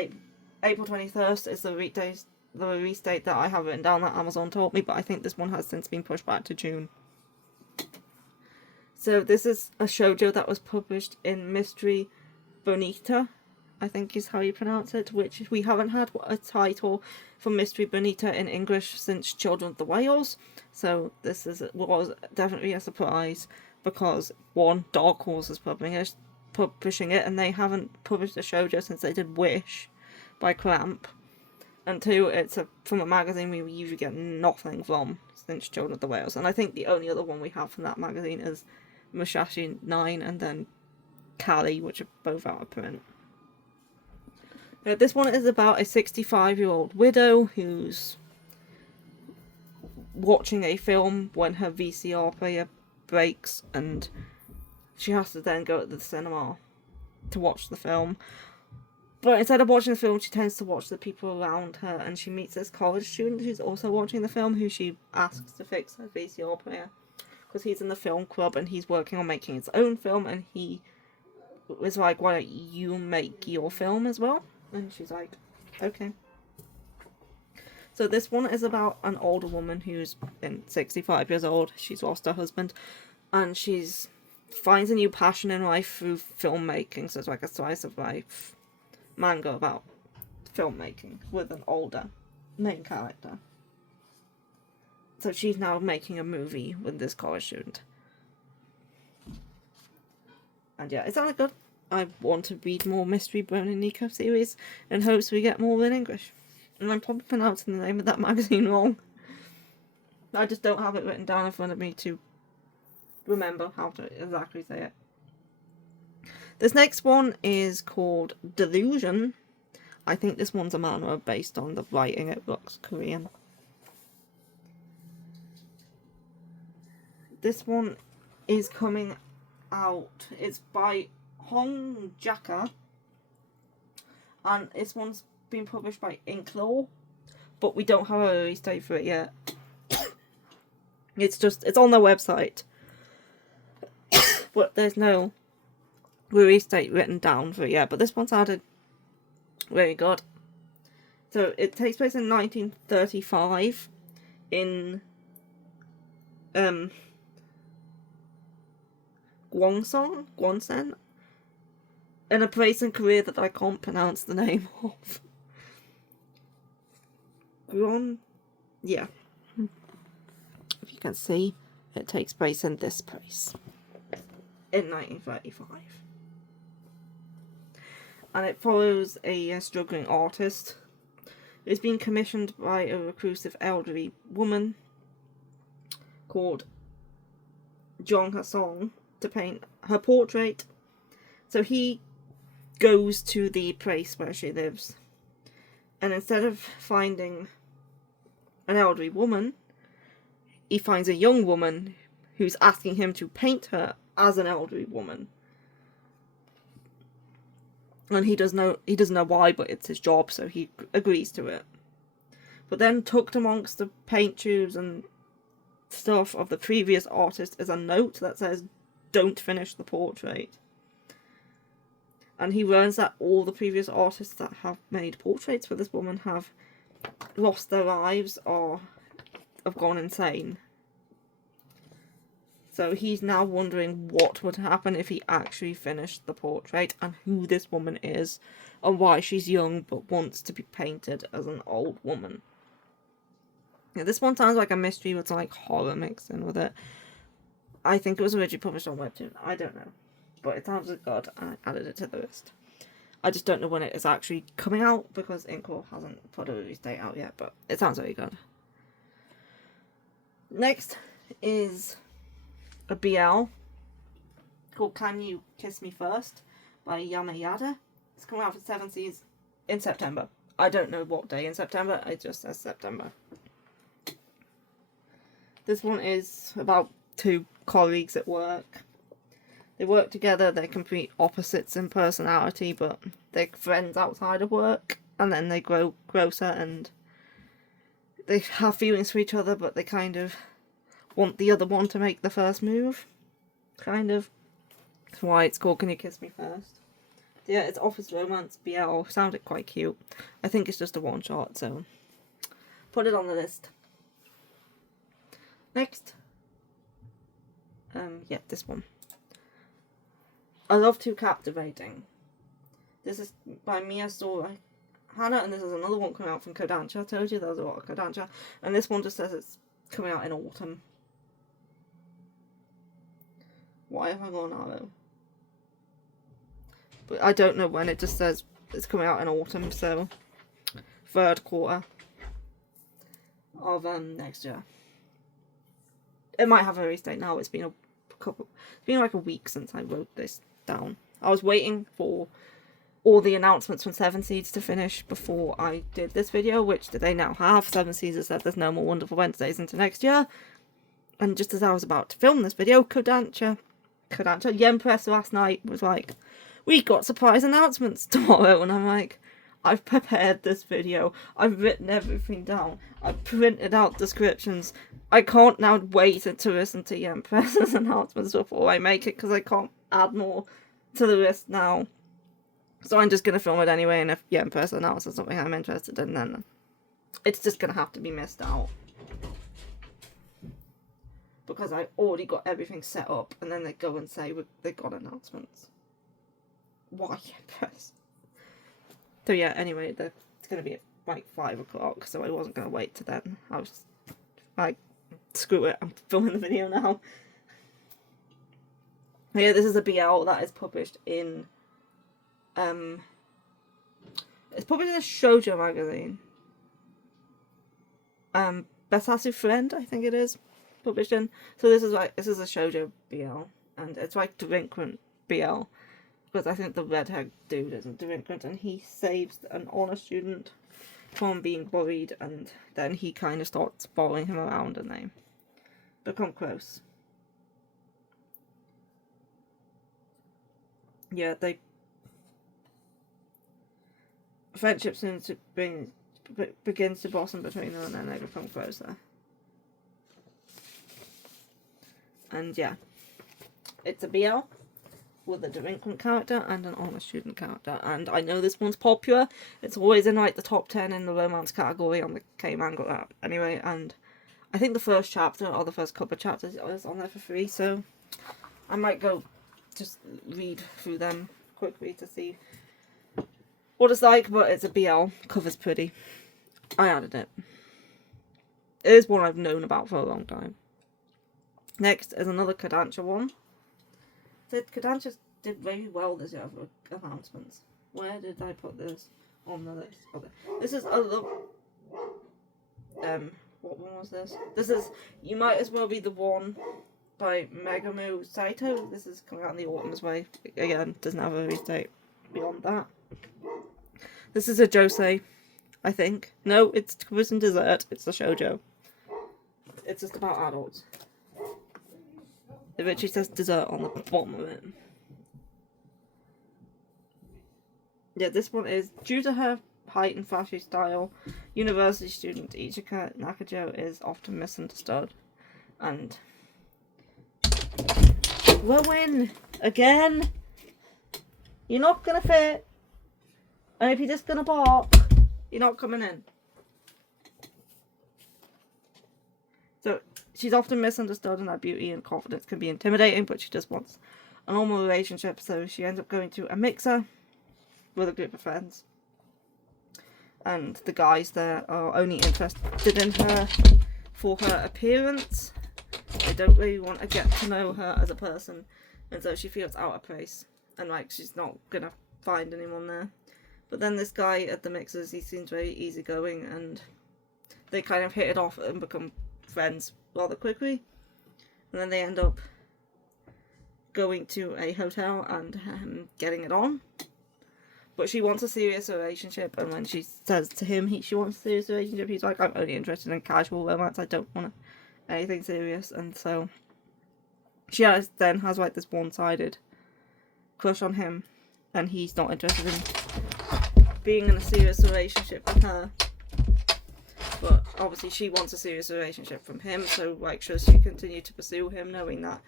April 21st is the release date that I have written down that Amazon told me, but I think this one has since been pushed back to June. So this is a shoujo that was published in Mystery Bonita, I think is how you pronounce it, which we haven't had a title for Mystery Bonita in English since Children of the Whales. So this was definitely a surprise, because one, Dark Horse is publishing it, and they haven't published a shoujo since they did Wish by Clamp. And two, it's from a magazine we usually get nothing from since Children of the Whales. And I think the only other one we have from that magazine is Musashi 9 and then Kali, which are both out of print. This one is about a 65-year-old widow who's watching a film when her VCR player breaks, and she has to then go to the cinema to watch the film. But instead of watching the film, she tends to watch the people around her, and she meets this college student who's also watching the film, who she asks to fix her VCR player, because he's in the film club and he's working on making his own film, and he was like, why don't you make your film as well? And she's like, okay. So this one is about an older woman who's 65 years old. She's lost her husband, and she's finds a new passion in life through filmmaking. So it's like a slice of life manga about filmmaking with an older main character. So she's now making a movie with this college student. And yeah, it sounded good. I want to read more Mystery Bone and Nico series in hopes we get more in English. And I'm probably pronouncing the name of that magazine wrong. I just don't have it written down in front of me to remember how to exactly say it. This next one is called Delusion. I think this one's a manhwa based on the writing. It looks Korean. This one is coming out. It's by Hong Jaka, and this one's been published by Inklaw, but we don't have a release date for it yet. It's on their website, but there's no release date written down for it yet. But this one sounded very good. So it takes place in 1935 in Gwansen, in a place in Korea that I can't pronounce the name of. Yeah. If you can see, it takes place in this place in 1935. And it follows a struggling artist. It's been commissioned by a reclusive elderly woman called Jong Ha-song to paint her portrait. So he goes to the place where she lives, and instead of finding an elderly woman, he finds a young woman who's asking him to paint her as an elderly woman. And he doesn't know why, but it's his job, so he agrees to it. But then tucked amongst the paint tubes and stuff of the previous artist is a note that says, "Don't finish the portrait." And he learns that all the previous artists that have made portraits for this woman have lost their lives or have gone insane. So he's now wondering what would happen if he actually finished the portrait, and who this woman is, and why she's young but wants to be painted as an old woman. Yeah, this one sounds like a mystery with like horror mixed in with it. I think it was originally published on Webtoon. I don't know. But it sounds good, and I added it to the list. I just don't know when it is actually coming out, because Inklaw hasn't put a release date out yet, but it sounds very good. Next is a BL called Can You Kiss Me First by Yamayada. It's coming out for 7 seasons in September. I don't know what day in September, it just says September. This one is about two colleagues at work. They work together, they're complete opposites in personality, but they're friends outside of work, and then they grow closer and they have feelings for each other, but they kind of want the other one to make the first move. Kind of. That's why it's called Can You Kiss Me First? Yeah, it's office romance BL. Sounded quite cute. I think it's just a one shot, so put it on the list. Next. Yeah, this one. I Love Too Captivating. This is by Mia Sora Hannah, and this is another one coming out from Kodansha. I told you there was a lot of Kodansha. And this one just says it's coming out in autumn. Why have I gone arrow? But I don't know when, it just says it's coming out in autumn, so third quarter of next year. It might have a release date now. It's been like a week since I wrote this down. I was waiting for all the announcements from Seven Seeds to finish before I did this video, which they now have. Seven Seeds has said there's no more Wonderful Wednesdays into next year. And just as I was about to film this video, Kodansha, Yempress last night was like, "We got surprise announcements tomorrow," and I'm like, I've prepared this video, I've written everything down, I've printed out descriptions. I can't now wait to listen to Yempress's announcements before I make it, because I can't add more to the list now. So I'm just going to film it anyway, and if Yempress announces something I'm interested in, then it's just going to have to be missed out. Because I already got everything set up, and then they go and say they got announcements. Why Yempress? So yeah, anyway, it's going to be at like 5 o'clock, so I wasn't going to wait to then. I was like, screw it, I'm filming the video now. Yeah, this is a BL that is published in, it's published in a shoujo magazine. Besasu Friend, I think it is, published in. So this is a shoujo BL, and it's like delinquent BL. because I think the redhead dude is a delinquent, and he saves an honor student from being bullied, and then he kind of starts following him around, and they become close. Yeah, they friendship soon begins to blossom between them, and then they become closer. And yeah, it's a BL with a delinquent character and an honor student character. And I know this one's popular. It's always in like the top 10 in the romance category on the K-Manga app. Anyway, and I think the first chapter or the first couple of chapters is on there for free, so I might go just read through them quickly to see what it's like. But it's a BL. Cover's pretty. I added it. It is one I've known about for a long time. Next is another Kodansha one. Kodansha did very well this year for announcements. Where did I put this on the list? Okay. This is a love. What one was this? This is You Might As Well Be the One by Megumi Saito. This is coming out in the autumn as well. Again, doesn't have a release date beyond that. This is a josei, I think. No, it's Tourism Dessert. It's a shoujo. It's just about adults. It literally says dessert on the bottom of it. Yeah, this one is, due to her height and flashy style, university student Ichika Nakajo is often misunderstood. And Rowan, again, you're not gonna fit. And if you're just gonna bark, you're not coming in. So she's often misunderstood, and her beauty and confidence can be intimidating, but she just wants a normal relationship, so she ends up going to a mixer with a group of friends. And the guys there are only interested in her for her appearance. They don't really want to get to know her as a person, and so she feels out of place, and like she's not gonna find anyone there. But then this guy at the mixers, he seems very easygoing, and they kind of hit it off and become friends rather quickly. And then they end up going to a hotel and getting it on. But she wants a serious relationship, and when she says to him she wants a serious relationship, he's like, I'm only interested in casual romance, I don't want anything serious. And so she then has like this one-sided crush on him, and he's not interested in being in a serious relationship with her. But obviously she wants a serious relationship from him, so like, should she continue to pursue him knowing that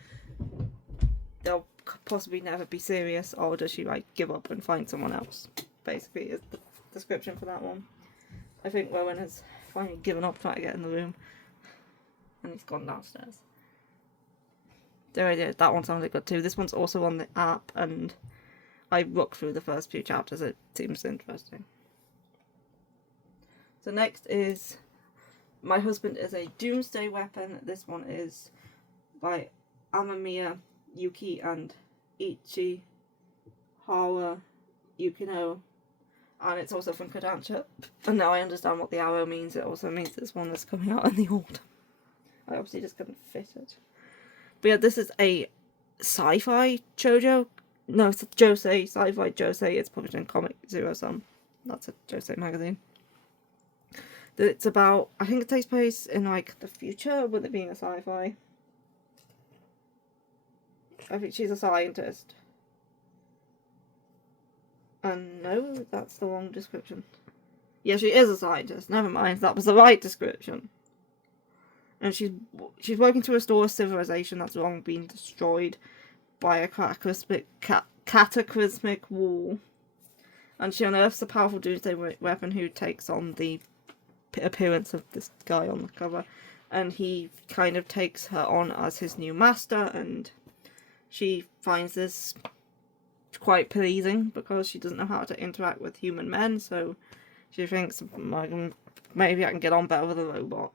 they'll possibly never be serious, or does she like give up and find someone else? Basically is the description for that one. I think Rowan has finally given up trying to get in the room, and he's gone downstairs. There it is. That one sounded good too. This one's also on the app, and I looked through the first few chapters. It seems interesting. So next is My Husband is a Doomsday Weapon. This one is by Amamiya Yuki and Ichi Hawa Yukino, and it's also from Kodansha. And now I understand what the arrow means. It also means this one is coming out in the autumn. I obviously just couldn't fit it. But yeah, this is a sci-fi shoujo. No, it's a josei, sci-fi josei. It's published in Comic Zero Sum. That's a josei magazine. It's about, I think it takes place in like the future, with it being a sci-fi. I think she's a scientist. And no, that's the wrong description. Yeah, she is a scientist. Never mind, that was the right description. And she's working to restore a civilization that's long been destroyed by a cataclysmic war. And she unearths a powerful doomsday weapon who takes on the appearance of this guy on the cover. And he kind of takes her on as his new master, and she finds this quite pleasing because she doesn't know how to interact with human men, so she thinks maybe I can get on better with a robot.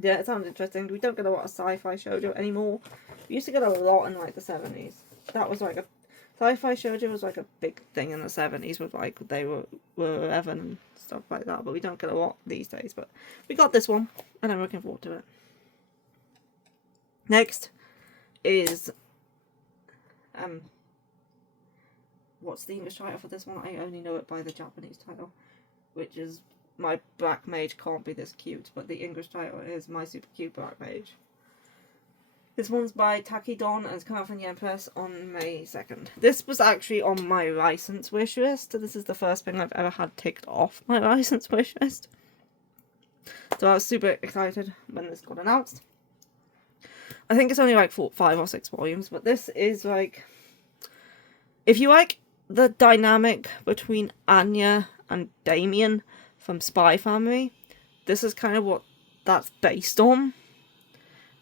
Yeah, it sounds interesting. We don't get a lot of sci-fi shoujo anymore. We used to get a lot in like the 70s. That was like a sci-fi shoujo was like a big thing in the 70s with like they were Evan and stuff like that, but we don't get a lot these days. But we got this one, and I'm looking forward to it. Next is what's the English title for this one? I only know it by the Japanese title, which is My Black Mage Can't Be This Cute, but the English title is My Super Cute Black Mage. This one's by Taki Don and it's come out from Yen Press on May 2nd. This was actually on my license wish list. This is the first thing I've ever had ticked off my license wish list. So I was super excited when this got announced. I think it's only like 5 or 6 volumes, but this is like... If you like the dynamic between Anya and Damien from Spy Family, this is kind of what that's based on.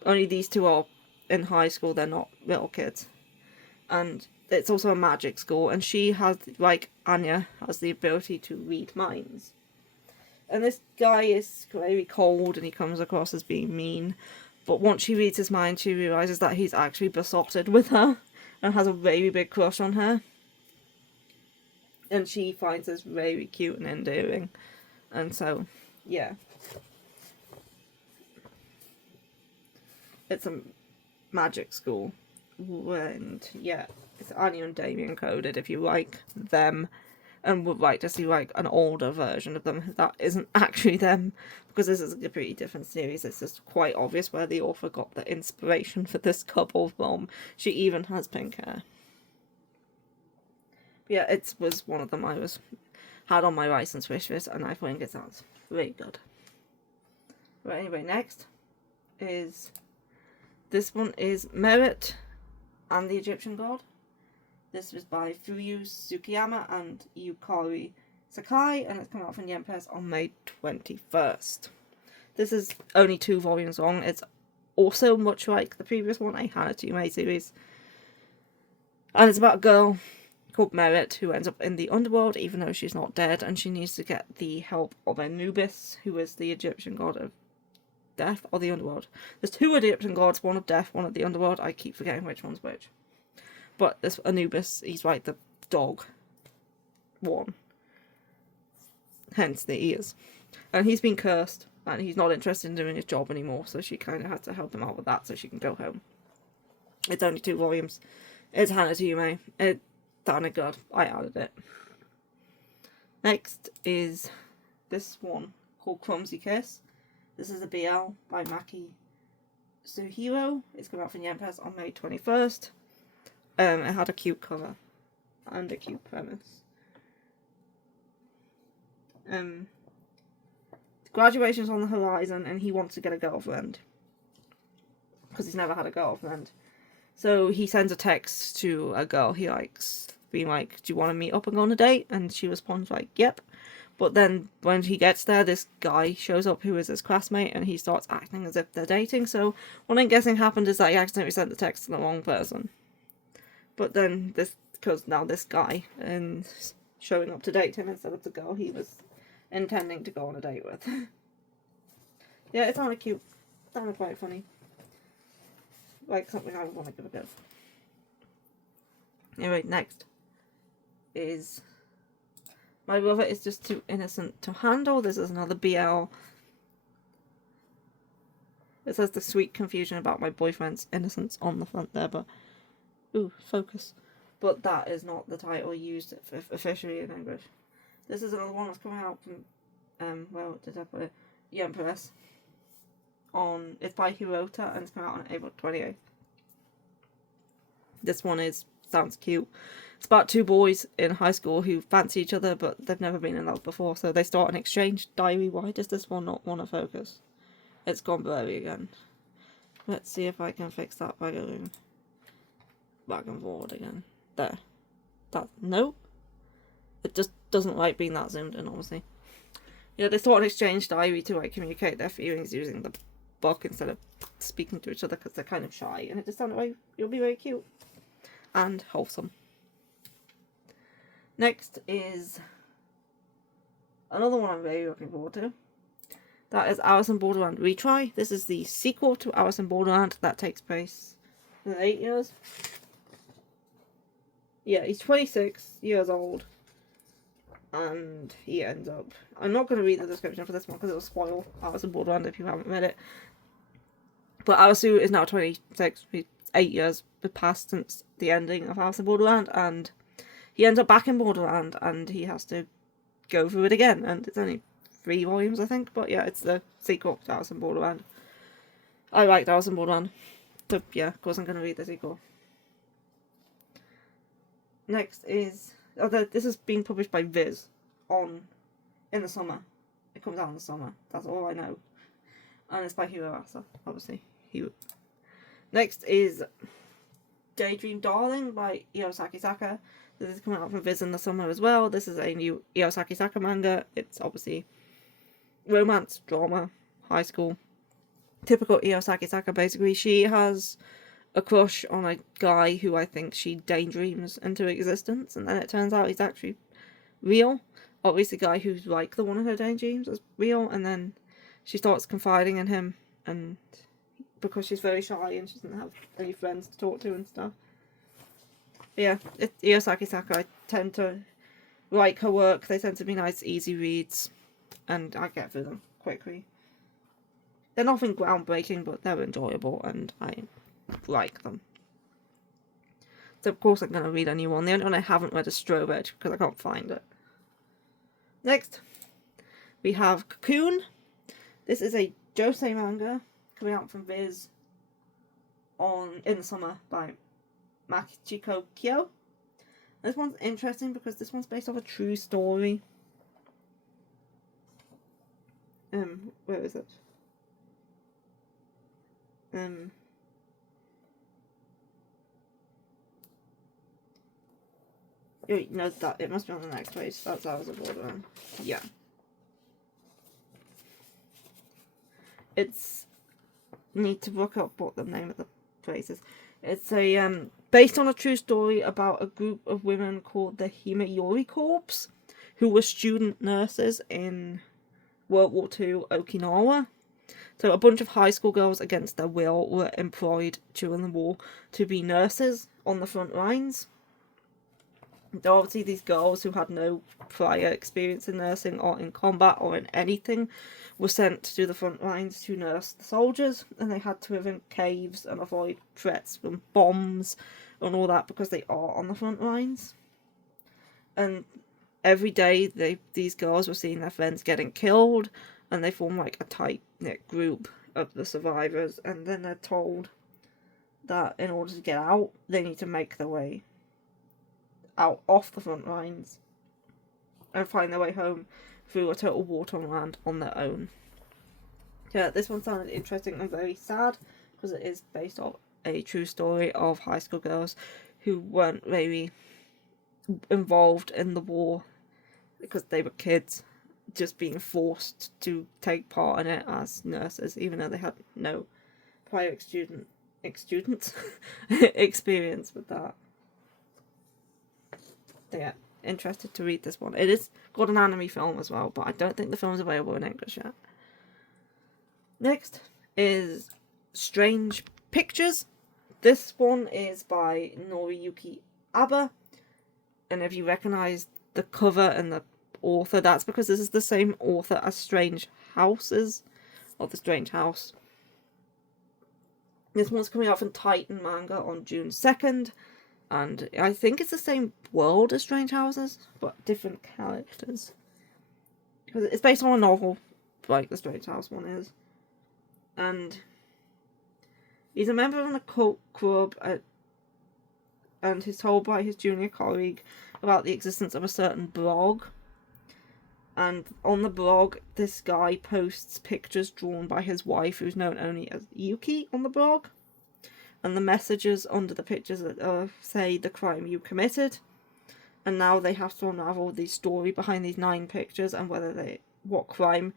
Only these two are in high school, they're not little kids. And it's also a magic school, and she has, like Anya, has the ability to read minds. And this guy is very cold and he comes across as being mean. But once she reads his mind, she realises that he's actually besotted with her and has a very big crush on her. And she finds this very cute and endearing. And so, yeah. It's a magic school. And, yeah, it's Anya and Damien coded if you like them and would like to see like an older version of them that isn't actually them, because this is a pretty different series. It's just quite obvious where the author got the inspiration for this couple from. She even has pink hair. But yeah, it was one of them I had on my license wish list, and I think it sounds really good. But anyway, next is this one is Merit and the Egyptian God. This was by Fuyu Tsukiyama and Yukari Sakai, and it's come out from Yen Press on May 21st. This is only 2 volumes long. It's also much like the previous one, a Hanatsume series. And it's about a girl called Merit who ends up in the underworld, even though she's not dead, and she needs to get the help of Anubis, who is the Egyptian god of death, or the underworld. There's 2 Egyptian gods, one of death, one of the underworld. I keep forgetting which one's which. But this Anubis, he's like the dog one. Hence the ears. And he's been cursed, and he's not interested in doing his job anymore, so she kind of had to help him out with that so she can go home. It's only 2 volumes. It's Hanatsume. It's darn good. I added it. Next is this one called Clumsy Kiss. This is a BL by Maki Suhiro. It's come out from Yen Press on May 21st. It had a cute cover and a cute premise. Graduation's on the horizon and he wants to get a girlfriend because he's never had a girlfriend. So he sends a text to a girl he likes, being like, "Do you want to meet up and go on a date?" And she responds like, "Yep." But then when he gets there, this guy shows up who is his classmate, and he starts acting as if they're dating. So what I'm guessing happened is that he accidentally sent the text to the wrong person. But then because now this guy is showing up to date him instead of the girl he was intending to go on a date with. Yeah, it sounded cute. It sounded quite funny. Like something I would want to give a go. Anyway, next is My Brother Is Just Too Innocent to Handle. This is another BL. It says the sweet confusion about my boyfriend's innocence on the front there, but ooh, focus. But that is not the title used officially in English. This is another one that's coming out from, well, did I put it? Yen Press. It's by Hirota and it's coming out on April 28th. This one sounds cute. It's about 2 boys in high school who fancy each other, but they've never been in love before, so they start an exchange diary. Why does this one not want to focus? It's gone blurry again. Let's see if I can fix that by going back and forward again. There. Nope. It just doesn't like being that zoomed in, obviously. Yeah, they start an exchange diary to like communicate their feelings using the book instead of speaking to each other because they're kind of shy, and it just sounded like it'll be very cute and wholesome. Next is another one I'm very looking forward to. That is Alice in Borderland Retry. This is the sequel to Alice in Borderland that takes place in 8 years. Yeah, he's 26 years old. And he ends up... I'm not going to read the description for this one because it will spoil Alice in Borderland if you haven't read it. But Alice is now 26. 8 years passed since the ending of Alice in Borderland. And he ends up back in Borderland, and he has to go through it again, and it's only 3 volumes, I think, but yeah, it's the sequel to Alice in Borderland. I liked Alice in Borderland, so yeah, of course I'm going to read the sequel. Next is, this is being published by Viz in the summer. It comes out in the summer, that's all I know. And it's by Hiro Asa, obviously. Next is Daydream Darling by Iosaki Saka. This is coming out from Viz in the summer as well. This is a new Iosaki Saka manga. It's obviously romance, drama, high school. Typical Iosaki Saka, basically. She has a crush on a guy who I think she daydreams into existence, and then it turns out he's actually real. Obviously, the guy who's like the one in her daydreams is real, and then she starts confiding in him, and because she's very shy and she doesn't have any friends to talk to and stuff. But yeah, Iosaki Saka, I tend to like her work. They tend to be nice, easy reads, and I get through them quickly. They're nothing groundbreaking, but they're enjoyable, and I like them. So of course I'm going to read a new one. The only one I haven't read is Strobe Edge, because I can't find it. Next, we have Cocoon. This is a Josei manga coming out from Viz in the summer by Makichiko Kyo. This one's interesting because this one's based off a true story. Where is it? No, that it must be on the next page. That's Alice in Borderland. Yeah. It's need to look up what the name of the place is. It's a based on a true story about a group of women called the Himayori Corps, who were student nurses in World War II Okinawa. So a bunch of high school girls against their will were employed during the war to be nurses on the front lines. Obviously these girls who had no prior experience in nursing or in combat or in anything were sent to the front lines to nurse the soldiers, and they had to live in caves and avoid threats from bombs and all that because they are on the front lines. And every day these girls were seeing their friends getting killed, and they form like a tight-knit group of the survivors, and then they're told that in order to get out, they need to make their way out off the front lines and find their way home through a total war-torn land on their own. Yeah, this one sounded interesting and very sad because it is based on a true story of high school girls who weren't really involved in the war because they were kids, just being forced to take part in it as nurses, even though they had no prior experience with that. So yeah, interested to read this one. It is got an anime film as well, but I don't think the film's available in English yet. Next is Strange Pictures. This one is by Noriyuki Aba, and if you recognise the cover and the author, that's because this is the same author as Strange Houses, or The Strange House. This one's coming out from Titan Manga on June 2nd, and I think it's the same world as Strange Houses, but different characters. Because it's based on a novel, like the Strange House one is. And he's a member of an occult club, and he's told by his junior colleague about the existence of a certain blog. And on the blog, this guy posts pictures drawn by his wife, who's known only as Yuki on the blog. And the messages under the pictures say the crime you committed. And now they have to unravel the story behind these 9 pictures and what crime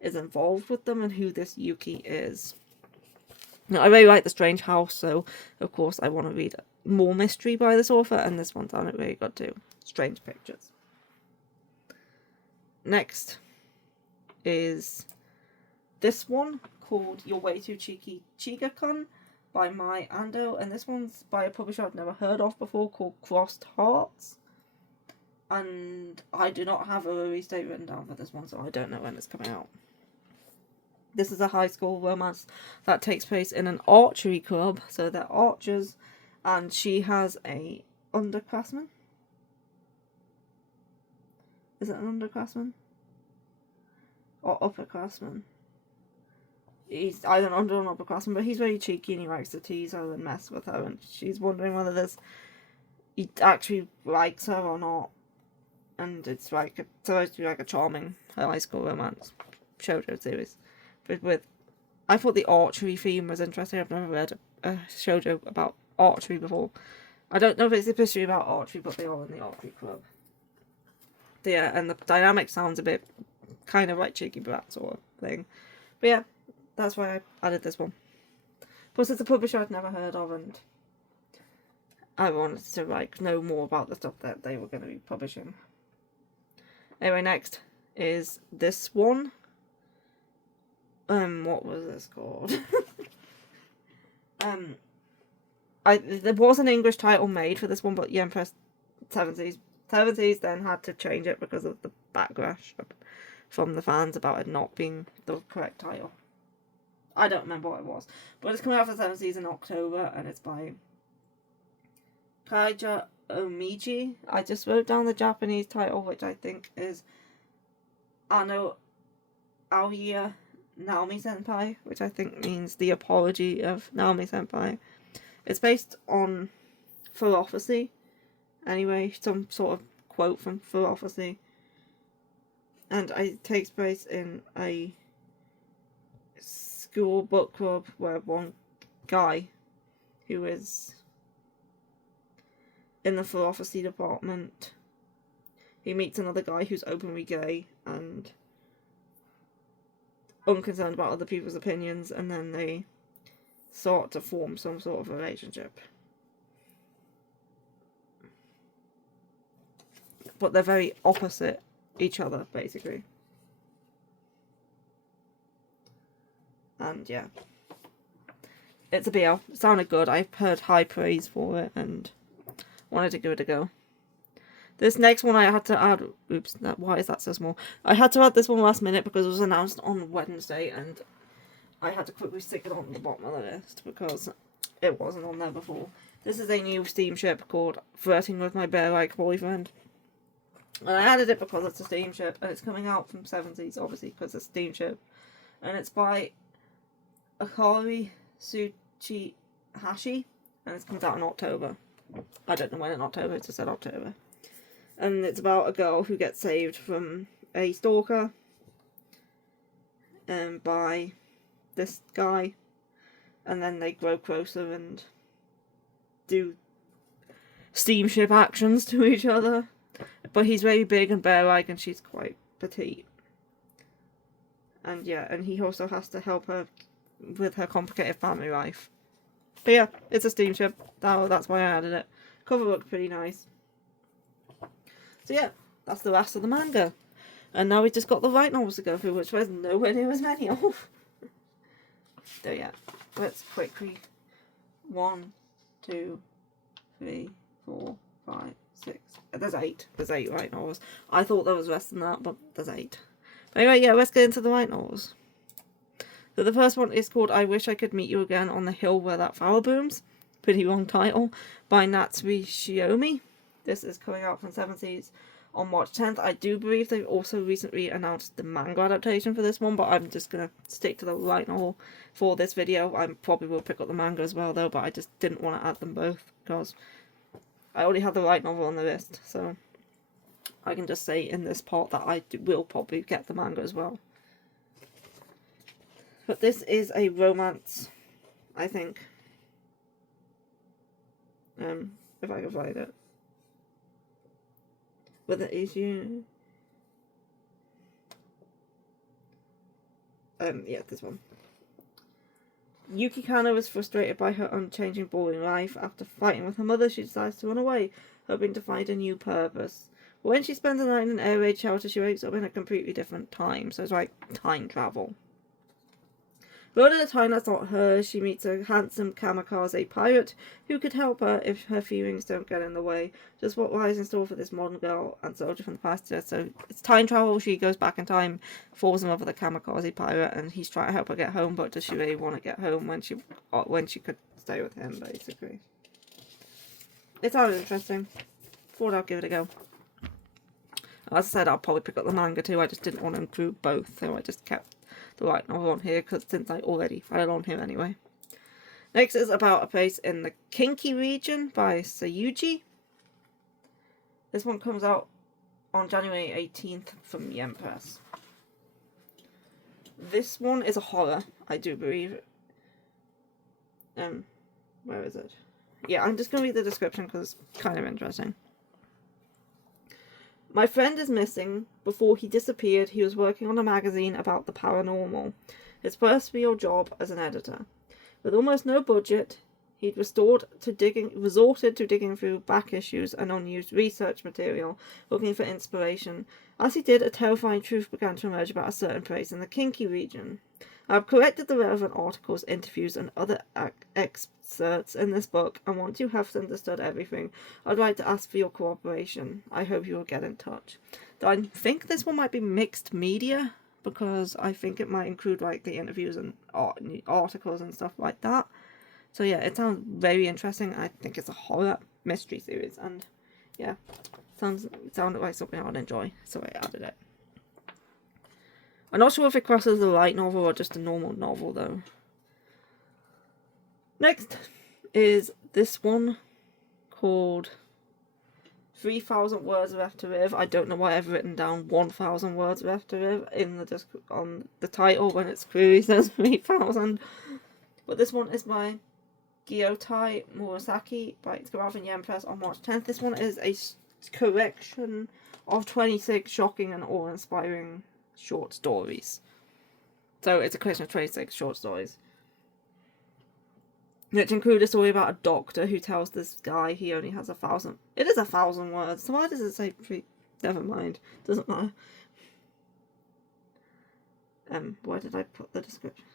is involved with them and who this Yuki is. Now, I really like The Strange House, so of course I want to read more mystery by this author, and this one sounded really good too. Strange Pictures. Next is this one called You're Way Too Cheeky Chiga-kun by Mai Ando, and this one's by a publisher I've never heard of before called Crossed Hearts. And I do not have a release date written down for this one, so I don't know when it's coming out. This is a high school romance that takes place in an archery club, so they're archers, and she has a underclassman. Is it an underclassman? Or upperclassman? He's either an under or an upperclassman, but he's very cheeky and he likes to tease her and mess with her, and she's wondering whether he actually likes her or not. And it's like supposed to be like a charming high school romance shoujo series. But I thought the archery theme was interesting. I've never read a shoujo about archery before. I don't know if it's a history about archery, but they are in the archery club. So yeah, and the dynamic sounds a bit kind of like Cheeky Brat sort of thing. But yeah, that's why I added this one. Plus it's a publisher I'd never heard of, and I wanted to like know more about the stuff that they were going to be publishing. Anyway, next is this one. What was this called? There was an English title made for this one, but the Empress 70s then had to change it because of the backlash from the fans about it not being the correct title. I don't remember what it was, but it's coming out for 70s in October, and it's by Kaija Omiji. I just wrote down the Japanese title, which I think is Ano Aoya Naomi Senpai, which I think means the apology of Naomi Senpai. It's based on Philosophy. Anyway, some sort of quote from Philosophy. And it takes place in a school book club where one guy who is in the philosophy department, he meets another guy who's openly gay and unconcerned about other people's opinions, and then they start to form some sort of relationship. But they're very opposite each other, basically. And yeah, it's a BL. It sounded good. I've heard high praise for it and wanted to give it a go. This next one I had to add... Oops, why is that so small? I had to add this one last minute because it was announced on Wednesday, and I had to quickly stick it on the bottom of the list because it wasn't on there before. This is a new steamship called Flirting with My Bear-Like Boyfriend. And I added it because it's a steamship, and it's coming out from 70s, obviously, because it's a steamship. And it's by Akari Tsuchihashi, and it comes out in October. I don't know when in October, it just said October. And it's about a girl who gets saved from a stalker by this guy, and then they grow closer and do steamship actions to each other. But he's very big and bear-like, and she's quite petite. And yeah, and he also has to help her with her complicated family life. But yeah, it's a steamship. That's why I added it. Cover looked pretty nice. So yeah, that's the last of the manga. And now we've just got the light novels to go through, which there's nowhere near as many of. So yeah, let's quickly... 1, 2, 3, 4, 5, 6. There's 8. There's 8 light novels. I thought there was less than that, but there's 8. But anyway, yeah, let's get into the light novels. So the first one is called I Wish I Could Meet You Again on the Hill Where That Flower Blooms. Pretty long title. By Natsui Shiomi. This is coming out from 70s on March 10th. I do believe they've also recently announced the manga adaptation for this one, but I'm just going to stick to the light novel for this video. I probably will pick up the manga as well, though, but I just didn't want to add them both because I already have the light novel on the list, so I can just say in this part that I will probably get the manga as well. But this is a romance, I think. If I can find it. With the issue. Yeah, this one. Yuki Kanno is frustrated by her unchanging, boring life. After fighting with her mother, she decides to run away, hoping to find a new purpose. But when she spends the night in an air raid shelter, she wakes up in a completely different time. So it's like time travel. But at a time that's not hers, she meets a handsome kamikaze pirate who could help her if her feelings don't get in the way. Just what lies in store for this modern girl and soldier from the past. So it's time travel. She goes back in time, falls in love with a kamikaze pirate, and he's trying to help her get home. But does she really want to get home when she could stay with him? Basically, it sounded interesting. Thought I'd give it a go. As I said, I'll probably pick up the manga too. I just didn't want to include both, so I just kept the light novel on here, because since I already had it on here anyway. Next is about a place in the Kinki region by Sayuji. This one comes out on January 18th from Yen Press. This one is a horror, I do believe. Where is it? Yeah, I'm just going to read the description because it's kind of interesting. My friend is missing. Before he disappeared, he was working on a magazine about the paranormal. His first real job as an editor. With almost no budget, he'd resorted to digging through back issues and unused research material, looking for inspiration. As he did, a terrifying truth began to emerge about a certain place in the Kinki region. I've collected the relevant articles, interviews, and other excerpts in this book, and once you have understood everything, I'd like to ask for your cooperation. I hope you will get in touch. I think this one might be mixed media, because I think it might include like the interviews and articles and stuff like that. So yeah, it sounds very interesting. I think it's a horror mystery series, and yeah, sounded like something I would enjoy, so I added it. I'm not sure if it crosses a light novel or just a normal novel though. Next is this one called 3,000 Words Left to Live. I don't know why I've written down 1,000 words left to live in on the title when it's clearly says 3,000. But this one is by Gyotai Murasaki by It's Yen Press on March 10th. This one is a collection of 26 shocking and awe-inspiring short stories. So it's a collection of 26 short stories, which include a story about a doctor who tells this guy he only has 1,000. It is 1,000 words, so why does it say 3? Never mind, doesn't matter. Where did I put the description?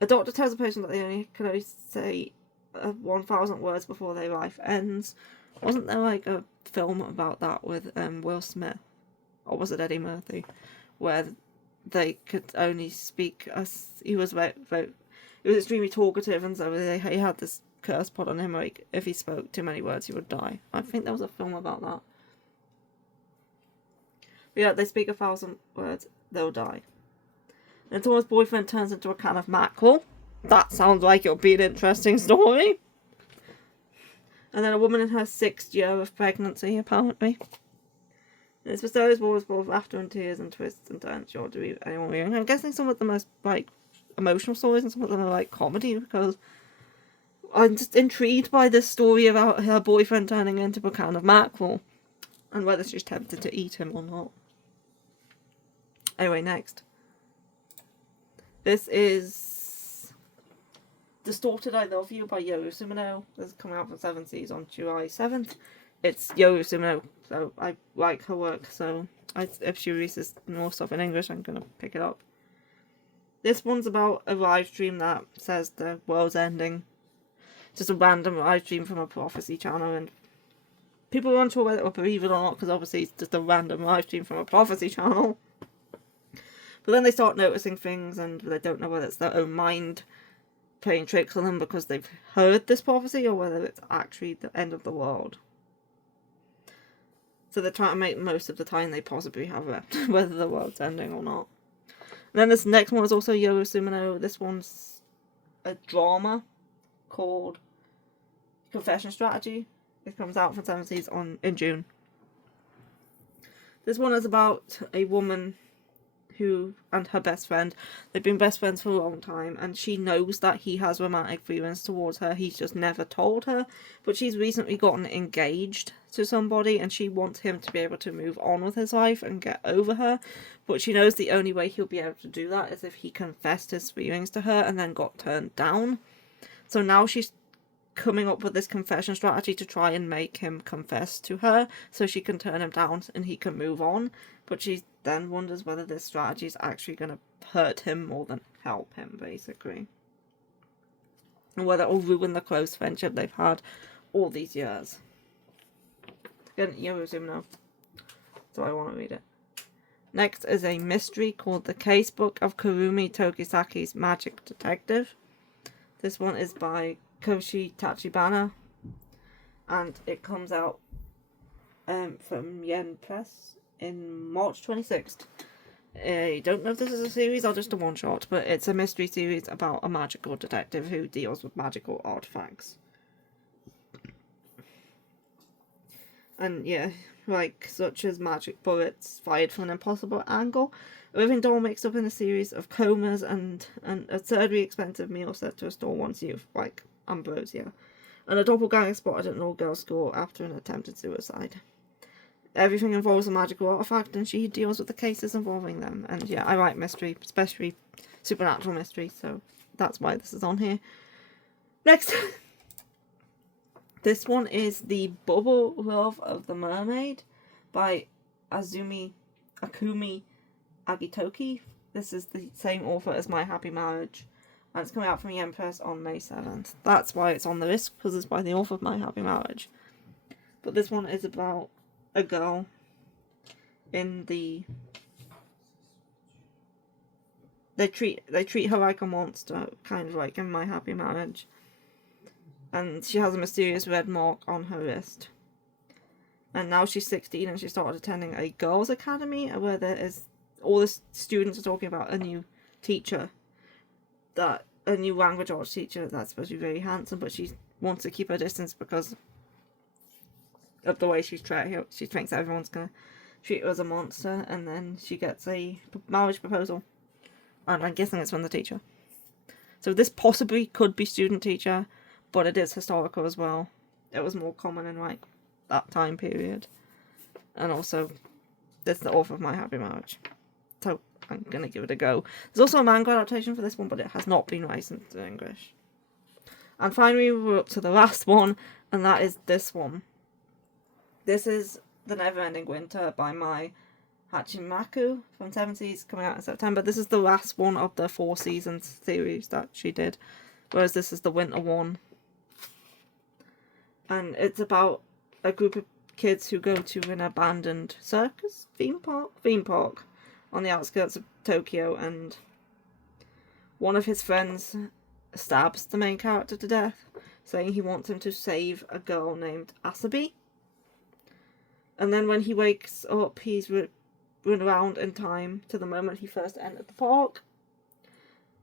A doctor tells a patient that they can only say 1,000 words before their life ends. Wasn't there like a film about that with Will Smith? Or was it Eddie Murphy? Where they could only speak as he was extremely talkative, and so he had this curse put on him, like if he spoke too many words he would die. I think there was a film about that. But yeah, they speak 1,000 words, they'll die. And Thomas' boyfriend turns into a can of mackerel. That sounds like it'll be an interesting story. And then a woman in her 6th year of pregnancy, apparently. And it's bestowed words full of laughter and tears and twists and turns sure to be anyone reading. I'm guessing some of the most like emotional stories and some of them are like comedy, because I'm just intrigued by this story about her boyfriend turning into a can of mackerel and whether she's tempted to eat him or not. Anyway, next. This is Distorted I Love You by Yoru Sumino. This is coming out from 7 Seas on July 7th. It's Yoru Sumino, so I like her work, so if she releases more stuff in English, I'm going to pick it up. This one's about a live stream that says the world's ending. Just a random live stream from a prophecy channel, and people are unsure whether to believe it or not, because obviously it's just a random live stream from a prophecy channel. But then they start noticing things, and they don't know whether it's their own mind playing tricks on them because they've heard this prophecy, or whether it's actually the end of the world. So they're trying to make the most of the time they possibly have left, whether the world's ending or not. And then this next one is also Yoru Sumino. This one's a drama called Confession Strategy. It comes out from 7 Seas in June. This one is about a woman who and her best friend, they've been best friends for a long time, and she knows that he has romantic feelings towards her. He's just never told her, but she's recently gotten engaged to somebody, and she wants him to be able to move on with his life and get over her, but she knows the only way he'll be able to do that is if he confessed his feelings to her and then got turned down. So now she's coming up with this confession strategy to try and make him confess to her so she can turn him down and he can move on. But she then wonders whether this strategy is actually going to hurt him more than help him, basically. And whether it will ruin the close friendship they've had all these years. Again, you assume now. So I want to read it. Next is a mystery called The Casebook of Kurumi Tokisaki's Magic Detective. This one is by Koshi Tachibana, and it comes out from Yen Press in March 26th. I don't know if this is a series or just a one-shot, but it's a mystery series about a magical detective who deals with magical artifacts. And yeah, like such as magic bullets fired from an impossible angle, a living doll mixed up in a series of comas, and an absurdly expensive meal set to restore one's youth, like ambrosia, and a doppelganger spotted at an all-girls school after an attempted suicide. Everything involves a magical artifact, and she deals with the cases involving them. And yeah, I write mystery, especially supernatural mystery, so that's why this is on here. Next, this one is The Bubble Love of the Mermaid by Akumi Agitoki. This is the same author as My Happy Marriage, and it's coming out from the Empress on May 7th. That's why it's on the list, because it's by the author of My Happy Marriage. But this one is about a girl in the... They treat her like a monster, kind of like in My Happy Marriage. And she has a mysterious red mark on her wrist. And now she's 16 and she started attending a girls' academy where there is... all the students are talking about a new teacher. A new language arts teacher that's supposed to be very handsome, but she wants to keep her distance because of the way she's treated. She thinks everyone's going to treat her as a monster, and then she gets a marriage proposal. And I'm guessing it's from the teacher. So this possibly could be student-teacher, but it is historical as well. It was more common in, like, that time period. And also, it's the author of My Happy Marriage. So, I'm going to give it a go. There's also a manga adaptation for this one, but it has not been licensed in English. And finally, we're up to the last one, and that is this one. This is The Never-Ending Winter by Mai Hachimaku from 70s, coming out in September. This is the last one of the 4 seasons series that she did, whereas this is the winter one. And it's about a group of kids who go to an abandoned circus theme park on the outskirts of Tokyo, and one of his friends stabs the main character to death, saying he wants him to save a girl named Asabi. And then when he wakes up, he's run around in time to the moment he first entered the park,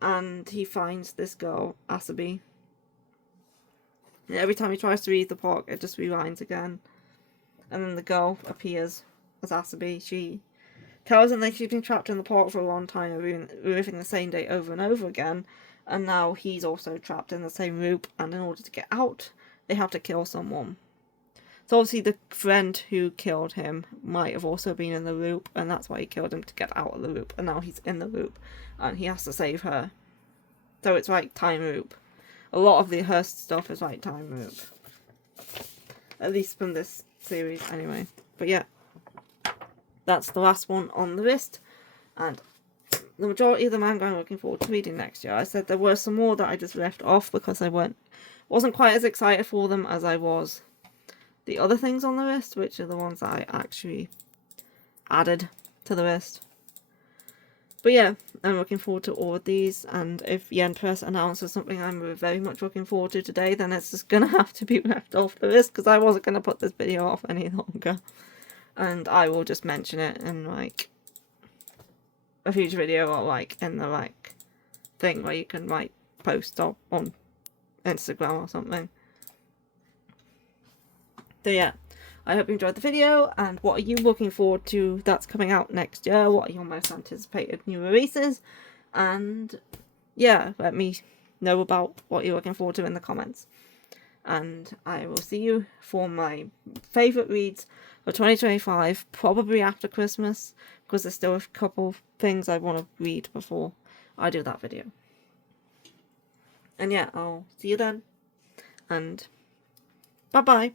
and he finds this girl, Asabi. And every time he tries to leave the park, it just rewinds again. And then the girl appears as Asabi. She tells him that she's been trapped in the park for a long time, reliving the same day over and over again, and now he's also trapped in the same loop, and in order to get out, they have to kill someone. So obviously the friend who killed him might have also been in the loop, and that's why he killed him, to get out of the loop, and now he's in the loop, and he has to save her. So it's like time loop. A lot of the Hearst stuff is like time loop. At least from this series, anyway. But yeah, that's the last one on the list, and the majority of the manga I'm looking forward to reading next year. I said there were some more that I just left off because I wasn't quite as excited for them as I was the other things on the list, which are the ones that I actually added to the list. But yeah, I'm looking forward to all of these, and if Yen Press announces something I'm very much looking forward to today, then it's just going to have to be left off the list, because I wasn't going to put this video off any longer. And I will just mention it in, like, a future video, or, like, in the, like, thing where you can, like, post on Instagram or something. So yeah, I hope you enjoyed the video, and what are you looking forward to that's coming out next year? What are your most anticipated new releases? And yeah, let me know about what you're looking forward to in the comments. And I will see you for my favourite reads for 2025, probably after Christmas, because there's still a couple things I want to read before I do that video. And yeah, I'll see you then, and bye-bye.